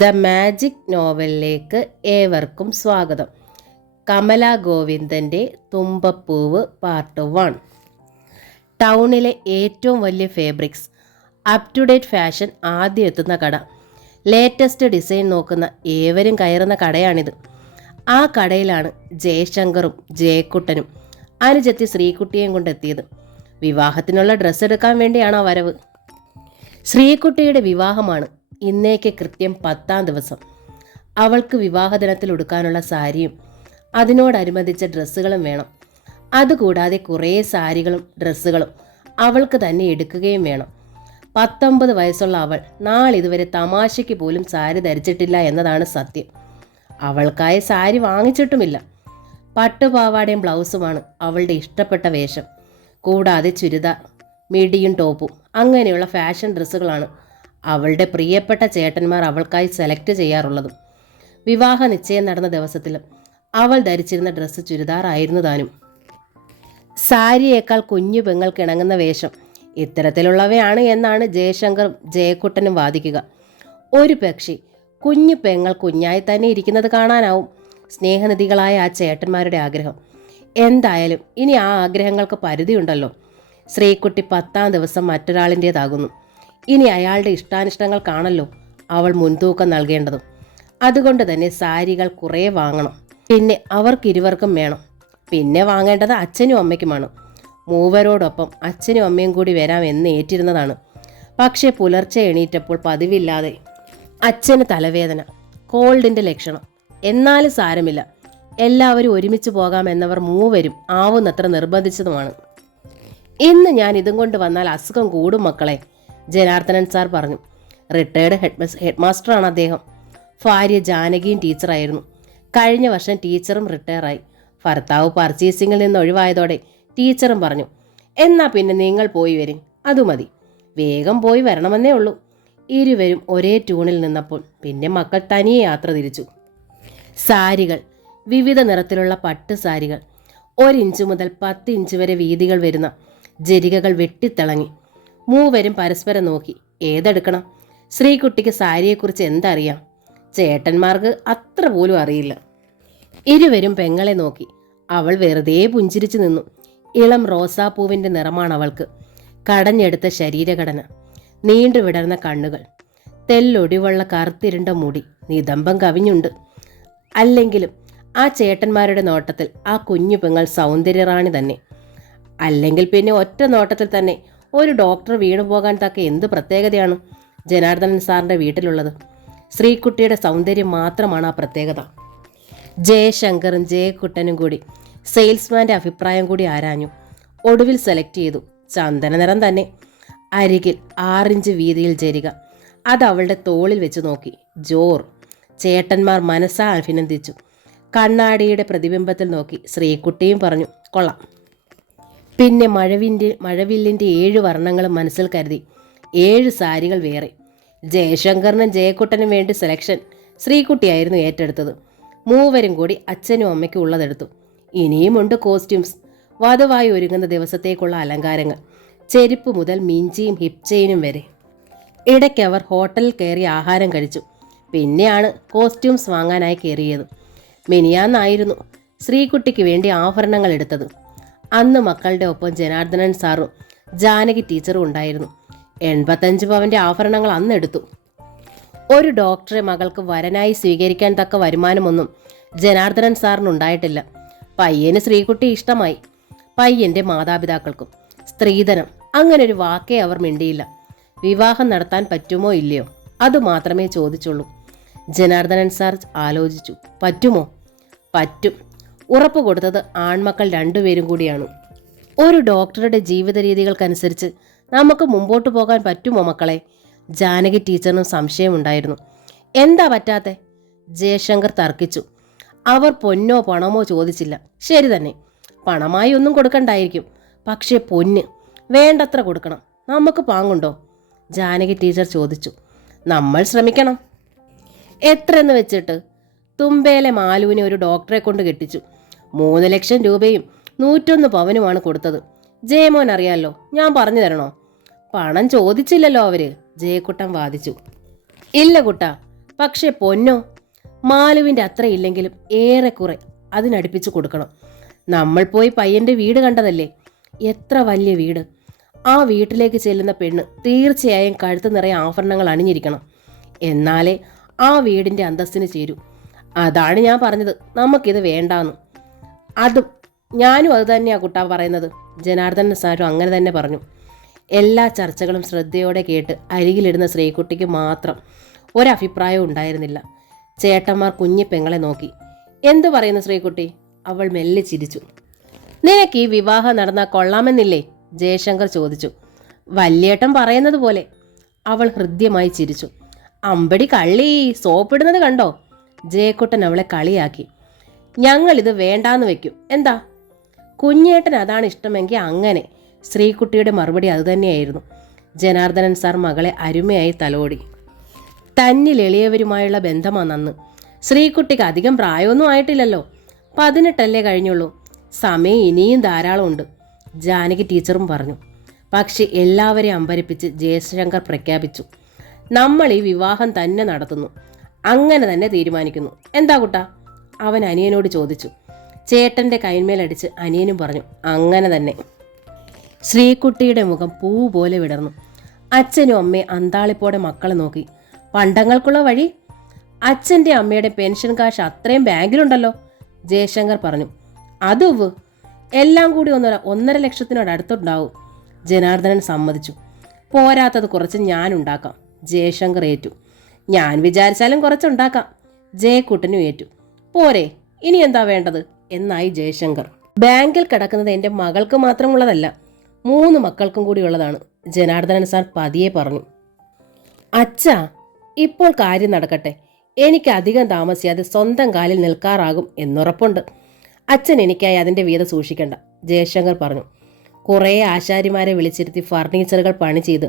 The magic നോവലിലേക്ക് ഏവർക്കും സ്വാഗതം. കമല ഗോവിന്ദൻ്റെ തുമ്പപ്പൂവ് പാർട്ട് 1. ടൗണിലെ ഏറ്റവും വലിയ fabrics, up to date fashion ആദ്യം എത്തുന്ന കട, ലേറ്റസ്റ്റ് ഡിസൈൻ നോക്കുന്ന ഏവരും കയറുന്ന കടയാണിത്. ആ കടയിലാണ് ജയശങ്കറും ജയക്കുട്ടനും അനുജത്തി ശ്രീകുട്ടിയെയും കൊണ്ടെത്തിയത്. വിവാഹത്തിനുള്ള ഡ്രസ്സ് എടുക്കാൻ വേണ്ടിയാണ് ആ വരവ്. ശ്രീകുട്ടിയുടെ വിവാഹമാണ് ഇന്നേക്ക് കൃത്യം 10-ാം ദിവസം. അവൾക്ക് വിവാഹദിനത്തിൽ ഉടുക്കാനുള്ള സാരിയും അതിനോടനുബന്ധിച്ച ഡ്രസ്സുകളും വേണം. അതുകൂടാതെ കുറേ സാരികളും ഡ്രസ്സുകളും അവൾക്ക് തന്നെ എടുക്കുകയും വേണം. 19 വയസ്സുള്ള അവൾ നാളിതുവരെ തമാശയ്ക്ക് പോലും സാരി ധരിച്ചിട്ടില്ല എന്നതാണ് സത്യം. അവൾക്കായി സാരി വാങ്ങിച്ചിട്ടുമില്ല. പട്ടുപാവാടയും ബ്ലൗസുമാണ് അവളുടെ ഇഷ്ടപ്പെട്ട വേഷം. കൂടാതെ ചുരിദാർ, മിഡിയും ടോപ്പും അങ്ങനെയുള്ള ഫാഷൻ ഡ്രസ്സുകളാണ് അവളുടെ പ്രിയപ്പെട്ട ചേട്ടന്മാർ അവൾക്കായി സെലക്ട് ചെയ്യാറുള്ളതും. വിവാഹ നിശ്ചയം നടന്ന ദിവസത്തിലും അവൾ ധരിച്ചിരുന്ന ഡ്രസ്സ് ചുരിദാർ ആയിരുന്നു താനും. സാരിയേക്കാൾ കുഞ്ഞു പെങ്ങൾക്ക് ഇണങ്ങുന്ന വേഷം ഇത്തരത്തിലുള്ളവയാണ് എന്നാണ് ജയശങ്കറും ജയക്കുട്ടനും വാദിക്കുക. ഒരു പക്ഷേ കുഞ്ഞു പെങ്ങൾ കുഞ്ഞായി തന്നെ ഇരിക്കുന്നത് കാണാനാവും സ്നേഹനിധികളായ ആ ചേട്ടന്മാരുടെ ആഗ്രഹം. എന്തായാലും ഇനി ആ ആഗ്രഹങ്ങൾക്ക് പരിധിയുണ്ടല്ലോ. ശ്രീകുട്ടി 10-ാം ദിവസം മറ്റൊരാളിൻ്റേതാകുന്നു. ഇനി അയാളുടെ ഇഷ്ടാനിഷ്ടങ്ങൾക്കാണല്ലോ അവൾ മുൻതൂക്കം നൽകേണ്ടതും. അതുകൊണ്ട് തന്നെ സാരികൾ കുറേ വാങ്ങണം. പിന്നെ അവർക്കിരുവർക്കും വേണം. പിന്നെ വാങ്ങേണ്ടത് അച്ഛനും അമ്മയ്ക്കുമാണ്. മൂവരോടൊപ്പം അച്ഛനും അമ്മയും കൂടി വരാം എന്ന് ഏറ്റിരുന്നതാണ്. പക്ഷേ പുലർച്ചെ എണീറ്റപ്പോൾ പതിവില്ലാതെ അച്ഛന് തലവേദന, കോൾഡിൻ്റെ ലക്ഷണം. എന്നാലും സാരമില്ല, എല്ലാവരും ഒരുമിച്ച് പോകാമെന്നവർ മൂവരും ആവുന്നത്ര നിർബന്ധിച്ചതുമാണ്. ഇന്ന് ഞാൻ ഇതും കൊണ്ട് വന്നാൽ അസുഖം കൂടും മക്കളെ, ജനാർദ്ദനൻ സാർ പറഞ്ഞു. റിട്ടയർഡ് ഹെഡ് മാസ്റ്ററാണ് അദ്ദേഹം. ഭാര്യ ജാനകിയും ടീച്ചറായിരുന്നു. കഴിഞ്ഞ വർഷം ടീച്ചറും റിട്ടയറായി. ഭർത്താവ് പർച്ചേസിങ്ങിൽ നിന്ന് ഒഴിവായതോടെ ടീച്ചറും പറഞ്ഞു, എന്നാ പിന്നെ നിങ്ങൾ പോയി വരും, അതു മതി, വേഗം പോയി വരണമെന്നേ ഉള്ളൂ. ഇരുവരും ഒരേ ട്യൂണിൽ നിന്നപ്പോൾ പിന്നെ മക്കൾ തനിയെ യാത്ര തിരിച്ചു. സാരികൾ, വിവിധ നിറത്തിലുള്ള പട്ട് സാരികൾ, 1 ഇഞ്ച് മുതൽ 10 ഇഞ്ച് വരെ വീതികൾ വരുന്ന ജരികകൾ വെട്ടിത്തിളങ്ങി. മൂവരും പരസ്പരം നോക്കി ഏതെടുക്കണം. ശ്രീകുട്ടിക്ക് സാരിയെക്കുറിച്ച് എന്തറിയാം? ചേട്ടന്മാർക്ക് അത്ര പോലും അറിയില്ല. ഇരുവരും പെങ്ങളെ നോക്കി. അവൾ വെറുതെ പുഞ്ചിരിച്ചു നിന്നു. ഇളം റോസാപ്പൂവിൻ്റെ നിറമാണ് അവൾക്ക്. കടഞ്ഞെടുത്ത ശരീരഘടന, നീണ്ടു വിടർന്ന കണ്ണുകൾ, തെല്ലൊടിവുള്ള കറുത്തിരുണ്ട മുടി നിതംബം കവിഞ്ഞുണ്ട്. അല്ലെങ്കിലും ആ ചേട്ടന്മാരുടെ നോട്ടത്തിൽ ആ കുഞ്ഞു പെങ്ങൾ സൗന്ദര്യറാണി തന്നെ. അല്ലെങ്കിൽ പിന്നെ ഒറ്റ നോട്ടത്തിൽ തന്നെ ഒരു ഡോക്ടർ വീണുപോകാൻ തക്ക എന്ത് പ്രത്യേകതയാണ് ജനാർദ്ദനൻ സാറിൻ്റെ വീട്ടിലുള്ളത്? ശ്രീകുട്ടിയുടെ സൗന്ദര്യം മാത്രമാണ് ആ പ്രത്യേകത. ജയശങ്കറും ജയക്കുട്ടനും കൂടി സെയിൽസ്മാൻ്റെ അഭിപ്രായം കൂടി ആരാഞ്ഞു. ഒടുവിൽ സെലക്ട് ചെയ്തു. ചന്ദന നിറം തന്നെ. അരികിൽ 6 ഇഞ്ച് വീതിയിൽ ജരിക. അത് അവളുടെ തോളിൽ വെച്ച് നോക്കി ജോർ. ചേട്ടന്മാർ മനസ്സാ അഭിനന്ദിച്ചു. കണ്ണാടിയുടെ പ്രതിബിംബത്തിൽ നോക്കി ശ്രീകുട്ടിയും പറഞ്ഞു, കൊള്ളാം. പിന്നെ മഴവില്ലിൻ്റെ 7 വർണ്ണങ്ങളും മനസ്സിൽ കരുതി 7 സാരികൾ വേറെ. ജയശങ്കറിനും ജയക്കുട്ടനും വേണ്ടി സെലക്ഷൻ ശ്രീകുട്ടിയായിരുന്നു ഏറ്റെടുത്തത്. മൂവരും കൂടി അച്ഛനും അമ്മയ്ക്കും ഉള്ളതെടുത്തു. ഇനിയുമുണ്ട് കോസ്റ്റ്യൂംസ്, വധുവായി ഒരുങ്ങുന്ന ദിവസത്തേക്കുള്ള അലങ്കാരങ്ങൾ, ചെരുപ്പ് മുതൽ മിഞ്ചിയും ഹിപ് ചെയിനും വരെ. ഇടയ്ക്ക് അവർ ഹോട്ടലിൽ കയറി ആഹാരം കഴിച്ചു. പിന്നെയാണ് കോസ്റ്റ്യൂംസ് വാങ്ങാനായി കയറിയത്. മിനിയാന്നായിരുന്നു ശ്രീകുട്ടിക്ക് വേണ്ടി ആഭരണങ്ങൾ എടുത്തത്. അന്ന് മക്കളുടെ ഒപ്പം ജനാർദ്ദനൻ സാറും ജാനകി ടീച്ചറും ഉണ്ടായിരുന്നു. 85 പവൻ്റെ ആഭരണങ്ങൾ അന്ന് എടുത്തു. ഒരു ഡോക്ടറെ മകൾക്ക് വരനായി സ്വീകരിക്കാൻ തക്ക വരുമാനമൊന്നും ജനാർദ്ദനൻ സാറിനുണ്ടായിട്ടില്ല. പയ്യന് ശ്രീകുട്ടി ഇഷ്ടമായി. പയ്യൻ്റെ മാതാപിതാക്കൾക്കും. സ്ത്രീധനം അങ്ങനൊരു വാക്കേ അവർ മിണ്ടിയില്ല. വിവാഹം നടത്താൻ പറ്റുമോ ഇല്ലയോ അതുമാത്രമേ ചോദിച്ചുള്ളൂ. ജനാർദ്ദനൻ സാർ ആലോചിച്ചു. പറ്റുമോ? പറ്റും. ഉറപ്പ് കൊടുത്തത് ആൺമക്കൾ 2 പേരും കൂടിയാണ്. ഒരു ഡോക്ടറുടെ ജീവിത രീതികൾക്കനുസരിച്ച് നമുക്ക് മുമ്പോട്ട് പോകാൻ പറ്റുമോ മക്കളെ? ജാനകി ടീച്ചറിനും സംശയമുണ്ടായിരുന്നു. എന്താ പറ്റാത്തെ? ജയശങ്കർ തർക്കിച്ചു. അവർ പൊന്നോ പണമോ ചോദിച്ചില്ല. ശരി തന്നെ, പണമായി ഒന്നും കൊടുക്കണ്ടായിരിക്കും. പക്ഷേ പൊന്ന് വേണ്ടത്ര കൊടുക്കണം. നമുക്ക് പാങ്ങുണ്ടോ? ജാനകി ടീച്ചർ ചോദിച്ചു. നമ്മൾ ശ്രമിക്കണം. എത്രയെന്ന് വെച്ചിട്ട്? തുമ്പയിലെ മാലുവിനെ ഒരു ഡോക്ടറെ കൊണ്ട് കെട്ടിച്ചു. 3 ലക്ഷം രൂപയും 101 പവനുമാണ് കൊടുത്തത്. ജയമോൻ അറിയാലോ, ഞാൻ പറഞ്ഞു തരണോ? പണം ചോദിച്ചില്ലല്ലോ അവര്, ജയക്കുട്ടൻ വാദിച്ചു. ഇല്ല കുട്ടാ, പക്ഷെ പൊന്നോ, മാലുവിൻ്റെ അത്രയില്ലെങ്കിലും ഏറെക്കുറെ അതിനടുപ്പിച്ച് കൊടുക്കണം. നമ്മൾ പോയി പയ്യൻ്റെ വീട് കണ്ടതല്ലേ, എത്ര വലിയ വീട്. ആ വീട്ടിലേക്ക് ചെല്ലുന്ന പെണ്ണ് തീർച്ചയായും കഴുത്ത് നിറയെ ആഭരണങ്ങൾ അണിഞ്ഞിരിക്കണം. എന്നാലേ ആ വീടിൻ്റെ അന്തസ്സിന് ചേരൂ. അതാണ് ഞാൻ പറഞ്ഞത് നമുക്കിത് വേണ്ടാന്ന്. അതും ഞാനും അത് തന്നെയാണ് കുട്ടാ പറയുന്നത്. ജനാർദ്ദനൻ സാറും അങ്ങനെ തന്നെ പറഞ്ഞു. എല്ലാ ചർച്ചകളും ശ്രദ്ധയോടെ കേട്ട് അരികിലിരുന്ന ശ്രീകുട്ടിക്ക് മാത്രം ഒരഭിപ്രായവും ഉണ്ടായിരുന്നില്ല. ചേട്ടന്മാർ കുഞ്ഞിപ്പെങ്ങളെ നോക്കി. എന്തു പറയുന്നു ശ്രീകുട്ടി? അവൾ മെല്ലെ ചിരിച്ചു. നിനക്ക് ഈ വിവാഹം നടന്നാൽ കൊള്ളാമെന്നില്ലേ? ജയശങ്കർ ചോദിച്ചു. വല്യേട്ടൻ പറയുന്നത് പോലെ. അവൾ ഹൃദ്യമായി ചിരിച്ചു. അമ്പടി കള്ളി, സോപ്പിടുന്നത് കണ്ടോ? ജയക്കുട്ടൻ അവളെ കളിയാക്കി. ഞങ്ങളിത് വേണ്ടാന്ന് വെക്കും. എന്താ? കുഞ്ഞേട്ടൻ അതാണ് ഇഷ്ടമെങ്കിൽ അങ്ങനെ. ശ്രീകുട്ടിയുടെ മറുപടി അതുതന്നെയായിരുന്നു. ജനാർദ്ദനൻ സാർ മകളെ അരുമയായി തലോടി. തന്നിൽ എളിയവരുമായുള്ള ബന്ധമാണ് നന്ന്. ശ്രീകുട്ടിക്ക് അധികം പ്രായമൊന്നും ആയിട്ടില്ലല്ലോ, 18 കഴിഞ്ഞുള്ളൂ. സമയം ഇനിയും ധാരാളമുണ്ട്, ജാനകി ടീച്ചറും പറഞ്ഞു. പക്ഷെ എല്ലാവരെയും അമ്പരിപ്പിച്ച് ജയശങ്കർ പ്രഖ്യാപിച്ചു, നമ്മൾ ഈ വിവാഹം തന്നെ നടത്തുന്നു, അങ്ങനെ തന്നെ തീരുമാനിക്കുന്നു. എന്താ കുട്ടാ? അവൻ അനിയനോട് ചോദിച്ചു. ചേട്ടൻ്റെ കൈന്മേലടിച്ച് അനിയനും പറഞ്ഞു, അങ്ങനെ തന്നെ. ശ്രീകുട്ടിയുടെ മുഖം പൂ പോലെ വിടർന്നു. അച്ഛനും അമ്മയും അന്താളിപ്പോടെ മക്കളെ നോക്കി. പണ്ടങ്ങൾക്കുള്ള വഴി? അച്ഛൻ്റെ അമ്മയുടെ പെൻഷൻ കാശ് അത്രയും ബാങ്കിലുണ്ടല്ലോ, ജയശങ്കർ പറഞ്ഞു. അതുവ് എല്ലാം കൂടി 1.5 ലക്ഷത്തിനോടടുത്തുണ്ടാവും, ജനാർദ്ദനൻ സമ്മതിച്ചു. പോരാത്തത് കുറച്ച് ഞാനുണ്ടാക്കാം, ജയശങ്കർ ഏറ്റു. ഞാൻ വിചാരിച്ചാലും കുറച്ചുണ്ടാക്കാം, ജയക്കുട്ടനും ഏറ്റു. പോരെ, ഇനി എന്താ വേണ്ടത് എന്നായി ജയശങ്കർ. ബാങ്കിൽ കിടക്കുന്നത് എൻ്റെ മകൾക്ക് മാത്രമുള്ളതല്ല, 3 മക്കൾക്കും കൂടി ഉള്ളതാണ്, ജനാർദ്ദനൻ സാർ പതിയെ പറഞ്ഞു. അച്ഛാ, ഇപ്പോൾ കാര്യം നടക്കട്ടെ. എനിക്ക് അധികം താമസിയാതെ സ്വന്തം കാലിൽ നിൽക്കാറാകും എന്നുറപ്പുണ്ട്. അച്ഛൻ എനിക്കായി അതിൻ്റെ വീതം സൂക്ഷിക്കണ്ട, ജയശങ്കർ പറഞ്ഞു. കുറേ ആശാരിമാരെ വിളിച്ചിരുത്തി ഫർണിച്ചറുകൾ പണി ചെയ്ത്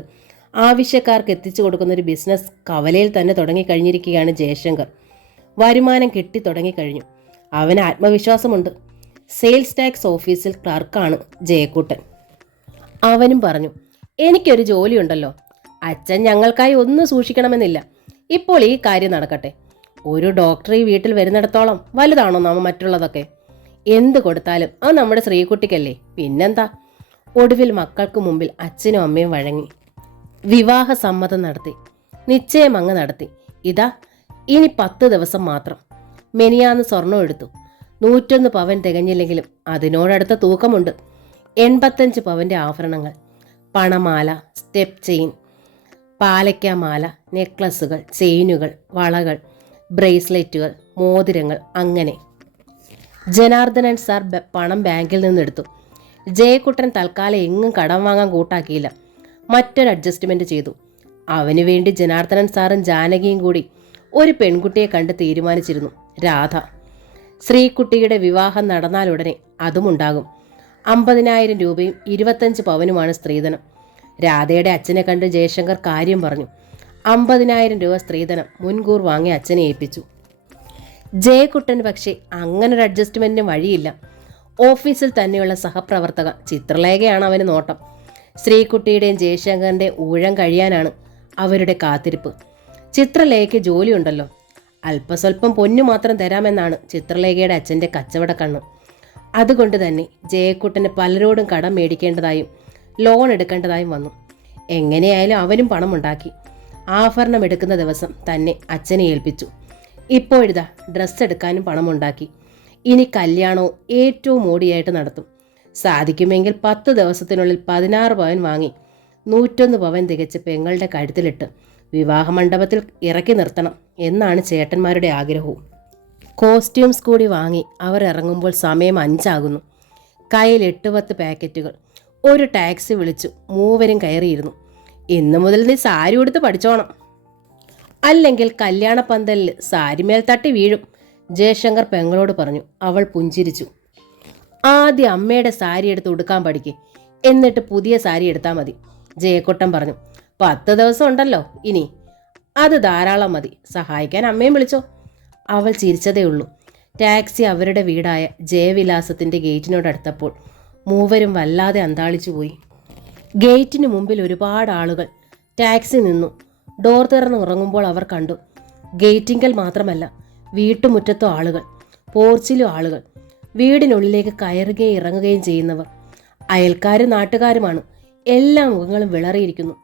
ആവശ്യക്കാർക്ക് എത്തിച്ചു കൊടുക്കുന്ന ഒരു ബിസിനസ് കവലയിൽ തന്നെ തുടങ്ങിക്കഴിഞ്ഞിരിക്കുകയാണ് ജയശങ്കർ. വരുമാനം കിട്ടി തുടങ്ങിക്കഴിഞ്ഞു. അവന് ആത്മവിശ്വാസമുണ്ട്. സെയിൽസ് ടാക്സ് ഓഫീസിൽ ക്ലർക്കാണ് ജയക്കുട്ടൻ. അവനും പറഞ്ഞു, എനിക്കൊരു ജോലിയുണ്ടല്ലോ. അച്ഛൻ ഞങ്ങൾക്കായി ഒന്നും സൂക്ഷിക്കണമെന്നില്ല. ഇപ്പോൾ ഈ കാര്യം നടക്കട്ടെ. ഒരു ഡോക്ടർ ഈ വീട്ടിൽ വരുന്നിടത്തോളം വലുതാണോ നാം മറ്റുള്ളതൊക്കെ? എന്ത് കൊടുത്താലും അത് നമ്മുടെ ശ്രീകുട്ടിക്കല്ലേ, പിന്നെന്താ? ഒടുവിൽ മക്കൾക്ക് മുമ്പിൽ അച്ഛനും അമ്മയും വഴങ്ങി. വിവാഹ സമ്മതം നടത്തി, നിശ്ചയം അങ്ങ് നടത്തി. ഇതാ ഇനി 10 ദിവസം മാത്രം. മെനിയാന്ന് സ്വർണം എടുത്തു. 101 പവൻ തികഞ്ഞില്ലെങ്കിലും അതിനോടടുത്ത തൂക്കമുണ്ട്. 85 പവൻ്റെ ആഭരണങ്ങൾ, പണമാല, സ്റ്റെപ്പ് ചെയിൻ, പാലയ്ക്കാമാല, നെക്ലസുകൾ, ചെയിനുകൾ, വളകൾ, ബ്രേസ്ലെറ്റുകൾ, മോതിരങ്ങൾ, അങ്ങനെ. ജനാർദ്ദനൻ സാർ പണം ബാങ്കിൽ നിന്നെടുത്തു. ജയക്കുട്ടൻ തൽക്കാലം എങ്ങും കടം വാങ്ങാൻ കൂട്ടാക്കിയില്ല. മറ്റൊരു അഡ്ജസ്റ്റ്മെൻറ്റ് ചെയ്തു. അവന് വേണ്ടി ജനാർദ്ദനൻ സാറും ജാനകിയും കൂടി ഒരു പെൺകുട്ടിയെ കണ്ട് തീരുമാനിച്ചിരുന്നു, രാധ. ശ്രീകുട്ടിയുടെ വിവാഹം നടന്നാലുടനെ അതുമുണ്ടാകും. 50,000 രൂപയും 25 പവനുമാണ് സ്ത്രീധനം. രാധയുടെ അച്ഛനെ കണ്ട് ജയശങ്കർ കാര്യം പറഞ്ഞു. 50,000 രൂപ സ്ത്രീധനം മുൻകൂർ വാങ്ങി അച്ഛനെ ഏൽപ്പിച്ചു. ജയക്കുട്ടന് പക്ഷേ അങ്ങനൊരു അഡ്ജസ്റ്റ്മെൻറ്റിന് വഴിയില്ല. ഓഫീസിൽ തന്നെയുള്ള സഹപ്രവർത്തക ചിത്രലേഖയാണ് അവന് നോട്ടം. ശ്രീകുട്ടിയുടെയും ജയശങ്കറിൻ്റെയും ഊഴം കഴിയാനാണ് അവരുടെ കാത്തിരിപ്പ്. ചിത്രലേഖയ്ക്ക് ജോലിയുണ്ടല്ലോ. അല്പസ്വല്പം പൊന്നു മാത്രം തരാമെന്നാണ് ചിത്രലേഖയുടെ അച്ഛൻ്റെ കച്ചവട കണ്ണ്. അതുകൊണ്ട് തന്നെ ജയക്കുട്ടന് പലരോടും കടം മേടിക്കേണ്ടതായും ലോൺ എടുക്കേണ്ടതായും വന്നു. എങ്ങനെയായാലും അവനും പണമുണ്ടാക്കി. ആഭരണം എടുക്കുന്ന ദിവസം തന്നെ അച്ഛനെ ഏൽപ്പിച്ചു. ഇപ്പോഴിതാ ഡ്രസ്സ് എടുക്കാനും പണമുണ്ടാക്കി. ഇനി കല്യാണവും ഏറ്റവും മോടിയായിട്ട് നടത്തും. സാധിക്കുമെങ്കിൽ 10 ദിവസത്തിനുള്ളിൽ 16 പവൻ വാങ്ങി 101 പവൻ തികച്ച് പെങ്ങളുടെ കഴുത്തിലിട്ട് വിവാഹമണ്ഡപത്തിൽ ഇറക്കി നിർത്തണം എന്നാണ് ചേട്ടന്മാരുടെ ആഗ്രഹവും. കോസ്റ്റ്യൂംസ് കൂടി വാങ്ങി അവർ ഇറങ്ങുമ്പോൾ സമയം 5 ആകുന്നു. കയ്യിൽ 8-10 പാക്കറ്റുകൾ. ഒരു ടാക്സി വിളിച്ചു 3 കയറിയിരുന്നു. ഇന്നു മുതൽ നീ സാരി ഉടുത്ത് പഠിച്ചോണം, അല്ലെങ്കിൽ കല്യാണ പന്തലിൽ സാരിമേൽ തട്ടി വീഴും, ജയശങ്കർ പെങ്ങളോട് പറഞ്ഞു. അവൾ പുഞ്ചിരിച്ചു. ആദ്യം അമ്മയുടെ സാരി എടുത്ത് ഉടുക്കാൻ പഠിക്കേ, എന്നിട്ട് പുതിയ സാരി എടുത്താൽ മതി, ജയക്കുട്ടൻ പറഞ്ഞു. 10 ദിവസം ഉണ്ടല്ലോ ഇനി, അത് ധാരാളം മതി. സഹായിക്കാൻ അമ്മയും വിളിച്ചോ. അവൾ ചിരിച്ചതേ ഉള്ളൂ. ടാക്സി അവരുടെ വീടായ ജയവിലാസത്തിൻ്റെ ഗേറ്റിനോടടുത്തപ്പോൾ 3 വല്ലാതെ അന്താളിച്ചു പോയി. ഗേറ്റിന് മുമ്പിൽ ഒരുപാട് ആളുകൾ. ടാക്സി നിന്നു. ഡോർ തുറന്ന് ഉറങ്ങുമ്പോൾ അവർ കണ്ടു ഗേറ്റിങ്കൽ മാത്രമല്ല, വീട്ടുമുറ്റത്തും ആളുകൾ, പോർച്ചിലും ആളുകൾ, വീടിനുള്ളിലേക്ക് കയറുകയും ഇറങ്ങുകയും ചെയ്യുന്നവർ. അയൽക്കാരും നാട്ടുകാരുമാണ്. എല്ലാ മുഖങ്ങളും വിളറിയിരിക്കുന്നു.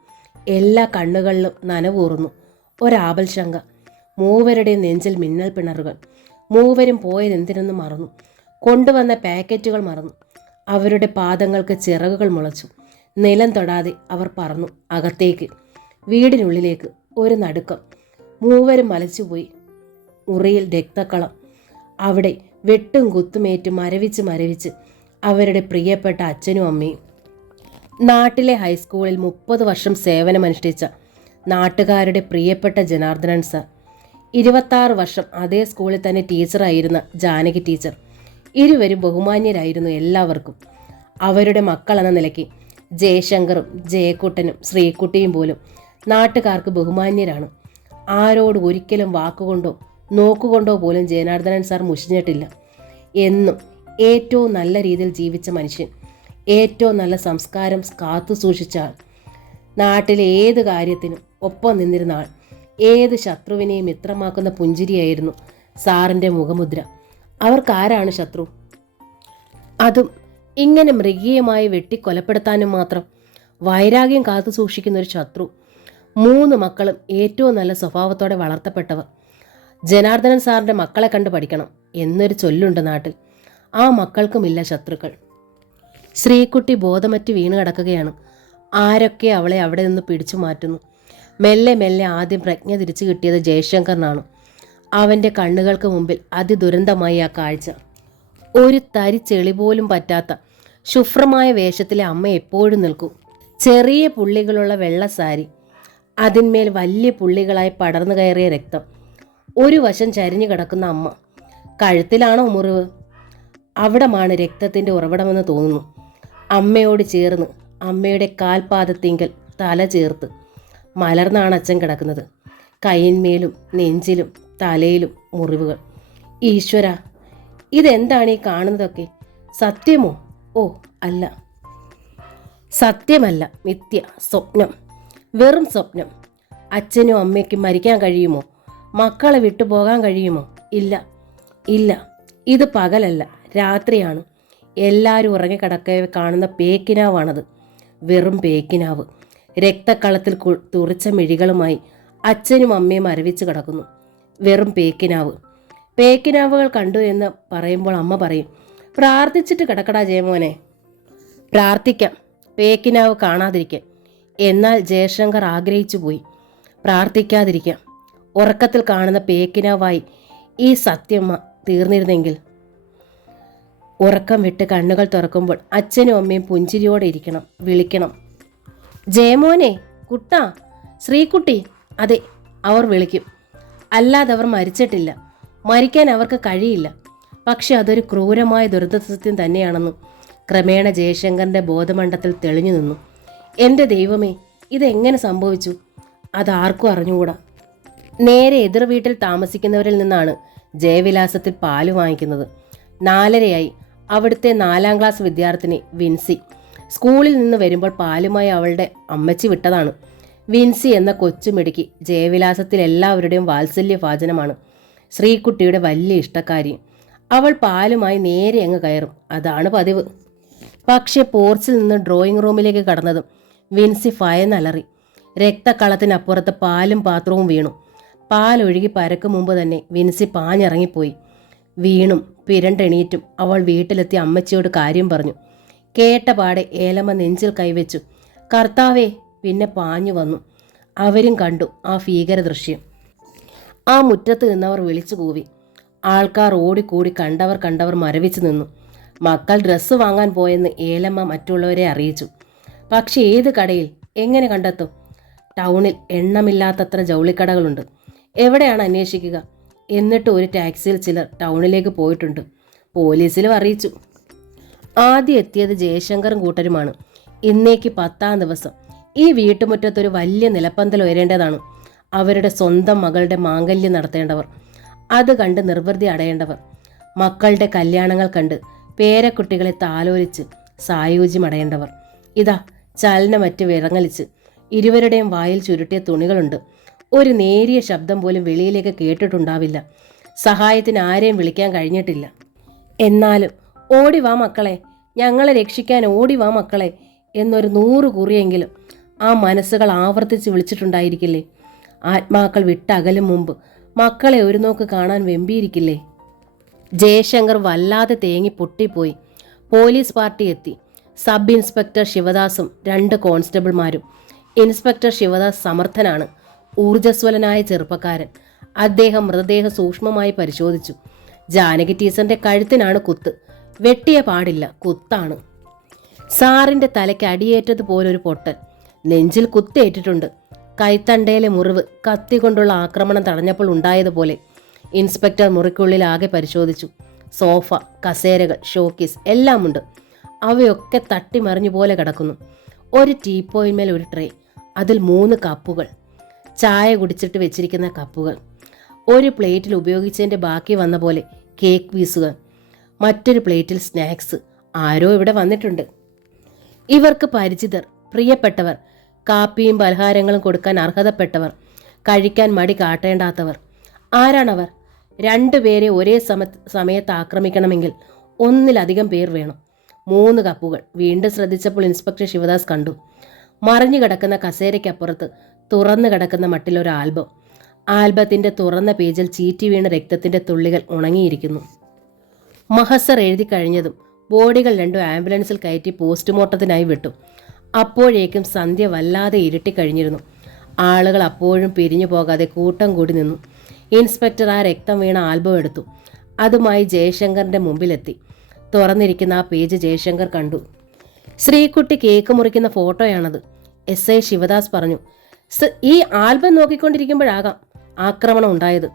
എല്ലാ കണ്ണുകളിലും നനവൂറുന്നു. ഒരാപൽ ശങ്ക. മൂവരുടെയും നെഞ്ചിൽ മിന്നൽ പിണറുകൾ. മൂവരും പോയതെന്തിനെന്ന് മറന്നു. കൊണ്ടുവന്ന പാക്കറ്റുകൾ മറന്നു. അവരുടെ പാദങ്ങൾക്ക് ചിറകുകൾ മുളച്ചു. നിലം തൊടാതെ അവർ പറന്നു അകത്തേക്ക്, വീടിനുള്ളിലേക്ക്. ഒരു നടുക്കം. മൂവരും മലച്ചുപോയി. മുറിയിൽ രക്തക്കളം. അവിടെ വെട്ടും കുത്തുമേറ്റ് മരവിച്ച് അവരുടെ പ്രിയപ്പെട്ട അച്ഛനും അമ്മയും. നാട്ടിലെ ഹൈസ്കൂളിൽ 30 വർഷം സേവനമനുഷ്ഠിച്ച നാട്ടുകാരുടെ പ്രിയപ്പെട്ട ജനാർദ്ദനൻ സാർ. 26 വർഷം അതേ സ്കൂളിൽ തന്നെ ടീച്ചറായിരുന്ന ജാനകി ടീച്ചർ. ഇരുവരും ബഹുമാന്യരായിരുന്നു എല്ലാവർക്കും. അവരുടെ മക്കളെന്ന നിലയ്ക്ക് ജയശങ്കറും ജയക്കുട്ടനും ശ്രീകുട്ടിയും പോലും നാട്ടുകാർക്ക് ബഹുമാന്യരാണ്. ആരോട് ഒരിക്കലും വാക്കുകൊണ്ടോ നോക്കുകൊണ്ടോ പോലും ജനാർദ്ദനൻ സാർ മുഷിഞ്ഞിട്ടില്ല. എന്നും ഏറ്റവും നല്ല രീതിയിൽ ജീവിച്ച മനുഷ്യൻ, ഏറ്റവും നല്ല സംസ്കാരം കാത്തു സൂക്ഷിച്ച ആൾ, നാട്ടിലെ ഏത് കാര്യത്തിനും ഒപ്പം നിന്നിരുന്ന ആൾ, ഏത് ശത്രുവിനെയും മിത്രമാക്കുന്ന പുഞ്ചിരിയായിരുന്നു സാറിൻ്റെ മുഖമുദ്ര. അവർക്കാരാണ് ശത്രു? അതും ഇങ്ങനെ മൃഗീയമായി വെട്ടിക്കൊലപ്പെടുത്താനും മാത്രം വൈരാഗ്യം കാത്തു സൂക്ഷിക്കുന്ന ഒരു ശത്രു. 3 മക്കളും ഏറ്റവും നല്ല സ്വഭാവത്തോടെ വളർത്തപ്പെട്ടവർ. ജനാർദ്ദനൻ സാറിൻ്റെ മക്കളെ കണ്ട് പഠിക്കണം എന്നൊരു ചൊല്ലുണ്ട് നാട്ടിൽ. ആ മക്കൾക്കുമില്ല ശത്രുക്കൾ. ശ്രീകുട്ടി ബോധമറ്റ് വീണ് കിടക്കുകയാണ്. ആരൊക്കെ അവളെ അവിടെ നിന്ന് പിടിച്ചു മാറ്റുന്നു. മെല്ലെ മെല്ലെ ആദ്യം പ്രജ്ഞ തിരിച്ചു കിട്ടിയത് ജയശങ്കറിനാണ്. അവൻ്റെ കണ്ണുകൾക്ക് മുമ്പിൽ അതിദുരന്തമായി ആ കാഴ്ച. ഒരു തരി ചെളി പോലും പറ്റാത്ത ശുഭ്രമായ വേഷത്തിലെ അമ്മ എപ്പോഴും നിൽക്കും. ചെറിയ പുള്ളികളുള്ള വെള്ള സാരി, അതിന്മേൽ വലിയ പുള്ളികളായി പടർന്നു കയറിയ രക്തം. ഒരു വശം ചരിഞ്ഞു കിടക്കുന്ന അമ്മ. കഴുത്തിലാണോ മുറിവ്? അവിടമാണ് രക്തത്തിൻ്റെ ഉറവിടമെന്ന് തോന്നുന്നു. അമ്മയോട് ചേർന്ന് അമ്മയുടെ കാൽപാദത്തിങ്കൽ തല ചേർത്ത് മലർന്നാണ് അച്ഛൻ കിടക്കുന്നത്. കൈയിന്മേലും നെഞ്ചിലും തലയിലും മുറിവുകൾ. ഈശ്വര, ഇതെന്താണ് ഈ കാണുന്നതൊക്കെ? സത്യമോ? ഓ അല്ല, സത്യമല്ല, മിഥ്യ, സ്വപ്നം, വെറും സ്വപ്നം. അച്ഛനും അമ്മയ്ക്കും മരിക്കാൻ കഴിയുമോ? മക്കളെ വിട്ടുപോകാൻ കഴിയുമോ? ഇല്ല ഇല്ല, ഇത് പകലല്ല, രാത്രിയാണ്. എല്ലാവരും ഉറങ്ങിക്കിടക്കവെ കാണുന്ന പേക്കിനാവാണത്. വെറും പേക്കിനാവ്. രക്തക്കളത്തിൽ തുറിച്ച മിഴികളുമായി അച്ഛനും അമ്മയും മരവിച്ച് കിടക്കുന്നു. വെറും പേക്കിനാവ്. പേക്കിനാവുകൾ കണ്ടു എന്ന് പറയുമ്പോൾ അമ്മ പറയും, പ്രാർത്ഥിച്ചിട്ട് കിടക്കടാ ജയമോനെ. പ്രാർത്ഥിക്കാം, പേക്കിനാവ് കാണാതിരിക്കാൻ. എന്നാൽ ജയശങ്കർ ആഗ്രഹിച്ചു പോയി. പ്രാർത്ഥിക്കാതിരിക്കാം. ഉറക്കത്തിൽ കാണുന്ന പേക്കിനാവായി ഈ സത്യം തീർന്നിരുന്നെങ്കിൽ. ഉറക്കം വിട്ട് കണ്ണുകൾ തുറക്കുമ്പോൾ അച്ഛനും അമ്മയും പുഞ്ചിരിയോടെ ഇരിക്കണം. വിളിക്കണം, ജയമോനെ, കുട്ടാ, ശ്രീകുട്ടി. അതെ, അവർ വിളിക്കും. അല്ലാതെ അവർ മരിച്ചിട്ടില്ല. മരിക്കാൻ അവർക്ക് കഴിയില്ല. പക്ഷെ അതൊരു ക്രൂരമായ ദുരന്തസത്യം തന്നെയാണെന്ന് ക്രമേണ ജയശങ്കറിൻ്റെ ബോധമണ്ഡലത്തിൽ തെളിഞ്ഞു നിന്നു. എൻ്റെ ദൈവമേ, ഇതെങ്ങനെ സംഭവിച്ചു? അതാർക്കും അറിഞ്ഞുകൂടാ. നേരെ എതിർ വീട്ടിൽ താമസിക്കുന്നവരിൽ നിന്നാണ് ജയവിലാസത്തിൽ പാല് വാങ്ങിക്കുന്നത്. 4:30 അവിടുത്തെ 4ാം ക്ലാസ് വിദ്യാർത്ഥിനി വിൻസി സ്കൂളിൽ നിന്ന് വരുമ്പോൾ പാലുമായി അവളുടെ അമ്മച്ചി വിട്ടതാണ്. വിൻസി എന്ന കൊച്ചുമിടുക്കി ജയവിലാസത്തിൽ എല്ലാവരുടെയും വാത്സല്യഭാജനമാണ്. ശ്രീകുട്ടിയുടെ വലിയ ഇഷ്ടക്കാരി. അവൾ പാലുമായി നേരെ അങ്ങ് കയറും. അതാണ് പതിവ്. പക്ഷേ പോർച്ചിൽ നിന്ന് ഡ്രോയിങ് റൂമിലേക്ക് കടന്നതും വിൻസി ഭയന്നലറി. രക്തക്കളത്തിനപ്പുറത്ത് പാലും പാത്രവും വീണു. പാലൊഴുകി പരക്കും മുമ്പ് തന്നെ വിൻസി പാഞ്ഞിറങ്ങിപ്പോയി. വീണും പിരണ്ടെണീറ്റും അവൾ വീട്ടിലെത്തി അമ്മച്ചിയോട് കാര്യം പറഞ്ഞു. കേട്ടപാടെ ഏലമ്മ നെഞ്ചിൽ കൈവച്ചു. കർത്താവേ! പിന്നെ പാഞ്ഞു വന്നു. അവരും കണ്ടു ആ ഭീകര ദൃശ്യം. ആ മുറ്റത്ത് നിന്നവർ വിളിച്ചു കൂവി. ആൾക്കാർ ഓടിക്കൂടി കണ്ടവർ മരവിച്ചു നിന്നു. മക്കൾ ഡ്രസ്സ് വാങ്ങാൻ പോയെന്ന് ഏലമ്മ മറ്റുള്ളവരെ അറിയിച്ചു. പക്ഷെ ഏത് കടയിൽ? എങ്ങനെ കണ്ടെത്തും? ടൗണിൽ എണ്ണമില്ലാത്തത്ര ജൗളിക്കടകളുണ്ട്. എവിടെയാണ് അന്വേഷിക്കുക? എന്നിട്ട് ഒരു ടാക്സിയിൽ ചിലർ ടൗണിലേക്ക് പോയിട്ടുണ്ട്. പോലീസിലും അറിയിച്ചു. ആദ്യം എത്തിയത് ജയശങ്കറും കൂട്ടരുമാണ്. ഇന്നേക്ക് 10ാം ദിവസം. ഈ വീട്ടുമുറ്റത്തൊരു വലിയ നിലപ്പന്തൽ ഉയരേണ്ടതാണ്. അവരുടെ സ്വന്തം മകളുടെ മാംഗല്യം നടത്തേണ്ടവർ, അത് കണ്ട് നിർവൃതി അടയേണ്ടവർ, മക്കളുടെ കല്യാണങ്ങൾ കണ്ട് പേരക്കുട്ടികളെ താലോലിച്ച് സായൂജ്യമടയേണ്ടവർ. ഇതാ ചലനമറ്റ് വിറങ്ങലിച്ച് ഇരുവരുടെയും വായിൽ ചുരുട്ടിയ തുണികളുണ്ട്. ഒരു നേരിയ ശബ്ദം പോലും വെളിയിലേക്ക് കേട്ടിട്ടുണ്ടാവില്ല. സഹായത്തിന് ആരെയും വിളിക്കാൻ കഴിഞ്ഞിട്ടില്ല. എന്നാലും ഓടി വാ മക്കളെ, ഞങ്ങളെ രക്ഷിക്കാൻ ഓടി വാ മക്കളെ എന്നൊരു 100 കുറിയെങ്കിലും ആ മനസ്സുകൾ ആവർത്തിച്ച് വിളിച്ചിട്ടുണ്ടായിരിക്കില്ലേ? ആത്മാക്കൾ വിട്ടകലും മുമ്പ് മക്കളെ ഒരു നോക്ക് കാണാൻ വെമ്പിയിരിക്കില്ലേ? ജയശങ്കർ വല്ലാതെ തേങ്ങി പൊട്ടിപ്പോയി. പോലീസ് പാർട്ടി എത്തി. സബ് ഇൻസ്പെക്ടർ ശിവദാസും 2 കോൺസ്റ്റബിൾമാരും. ഇൻസ്പെക്ടർ ശിവദാസ് സമർത്ഥനാണ്, ഊർജ്ജസ്വലനായ ചെറുപ്പക്കാരൻ. അദ്ദേഹം മൃതദേഹം സൂക്ഷ്മമായി പരിശോധിച്ചു. ജാനകി ടീച്ചറിന്റെ കഴുത്തിനാണ് കുത്ത്. വെട്ടിയ പാടില്ല, കുത്താണ്. സാറിന്റെ തലയ്ക്ക് അടിയേറ്റതുപോലൊരു പൊട്ടൽ. നെഞ്ചിൽ കുത്തേറ്റിട്ടുണ്ട്. കൈത്തണ്ടയിലെ മുറിവ് കത്തി കൊണ്ടുള്ള ആക്രമണം തടഞ്ഞപ്പോൾ ഉണ്ടായതുപോലെ. ഇൻസ്പെക്ടർ മുറിക്കുള്ളിൽ ആകെ പരിശോധിച്ചു. സോഫ, കസേരകൾ, ഷോക്കേസ് എല്ലാമുണ്ട്. അവയൊക്കെ തട്ടിമറിഞ്ഞു പോലെ കിടക്കുന്നു. ഒരു ടീപ്പോയിന്മേൽ ഒരു ട്രേ, അതിൽ 3 കപ്പുകൾ, ചായ കുടിച്ചിട്ട് വെച്ചിരിക്കുന്ന കപ്പുകൾ. ഒരു പ്ലേറ്റിൽ ഉപയോഗിച്ചതിൻ്റെ ബാക്കി വന്ന പോലെ കേക്ക് പീസുകൾ. മറ്റൊരു പ്ലേറ്റിൽ സ്നാക്സ്. ആരോ ഇവിടെ വന്നിട്ടുണ്ട്. ഇവർക്ക് പരിചിതർ, പ്രിയപ്പെട്ടവർ, കാപ്പിയും പലഹാരങ്ങളും കൊടുക്കാൻ അർഹതപ്പെട്ടവർ, കഴിക്കാൻ മടി കാട്ടേണ്ടാത്തവർ. ആരാണവർ? 2 പേരെ ഒരേ സമയത്ത് ആക്രമിക്കണമെങ്കിൽ 1-ലധികം പേർ വേണം. 3 കപ്പുകൾ. വീണ്ടും ശ്രദ്ധിച്ചപ്പോൾ ഇൻസ്പെക്ടർ ശിവദാസ് കണ്ടു. മറിഞ്ഞു കിടക്കുന്ന കസേരയ്ക്കപ്പുറത്ത് തുറന്നു കിടക്കുന്ന മട്ടിലൊരു ആൽബം. ആൽബത്തിന്റെ തുറന്ന പേജിൽ ചീറ്റി വീണ രക്തത്തിന്റെ തുള്ളികൾ ഉണങ്ങിയിരിക്കുന്നു. മഹസർ എഴുതി കഴിഞ്ഞതും ബോഡികൾ 2 ആംബുലൻസിൽ കയറ്റി പോസ്റ്റ്മോർട്ടത്തിനായി വിട്ടു. അപ്പോഴേക്കും സന്ധ്യ വല്ലാതെ ഇരുട്ടിക്കഴിഞ്ഞിരുന്നു. ആളുകൾ അപ്പോഴും പിരിഞ്ഞു പോകാതെ കൂട്ടം കൂടി നിന്നു. ഇൻസ്പെക്ടർ ആ രക്തം വീണ ആൽബം എടുത്തു. അതുമായി ജയശങ്കറിന്റെ മുമ്പിലെത്തി. തുറന്നിരിക്കുന്ന ആ പേജ് ജയശങ്കർ കണ്ടു. ശ്രീകുട്ടി കേക്ക് മുറിക്കുന്ന ഫോട്ടോയാണത്. SI ശിവദാസ് പറഞ്ഞു. ഈ ആൽബം നോക്കിക്കൊണ്ടിരിക്കുമ്പോഴാകാം ആക്രമണം ഉണ്ടായത്.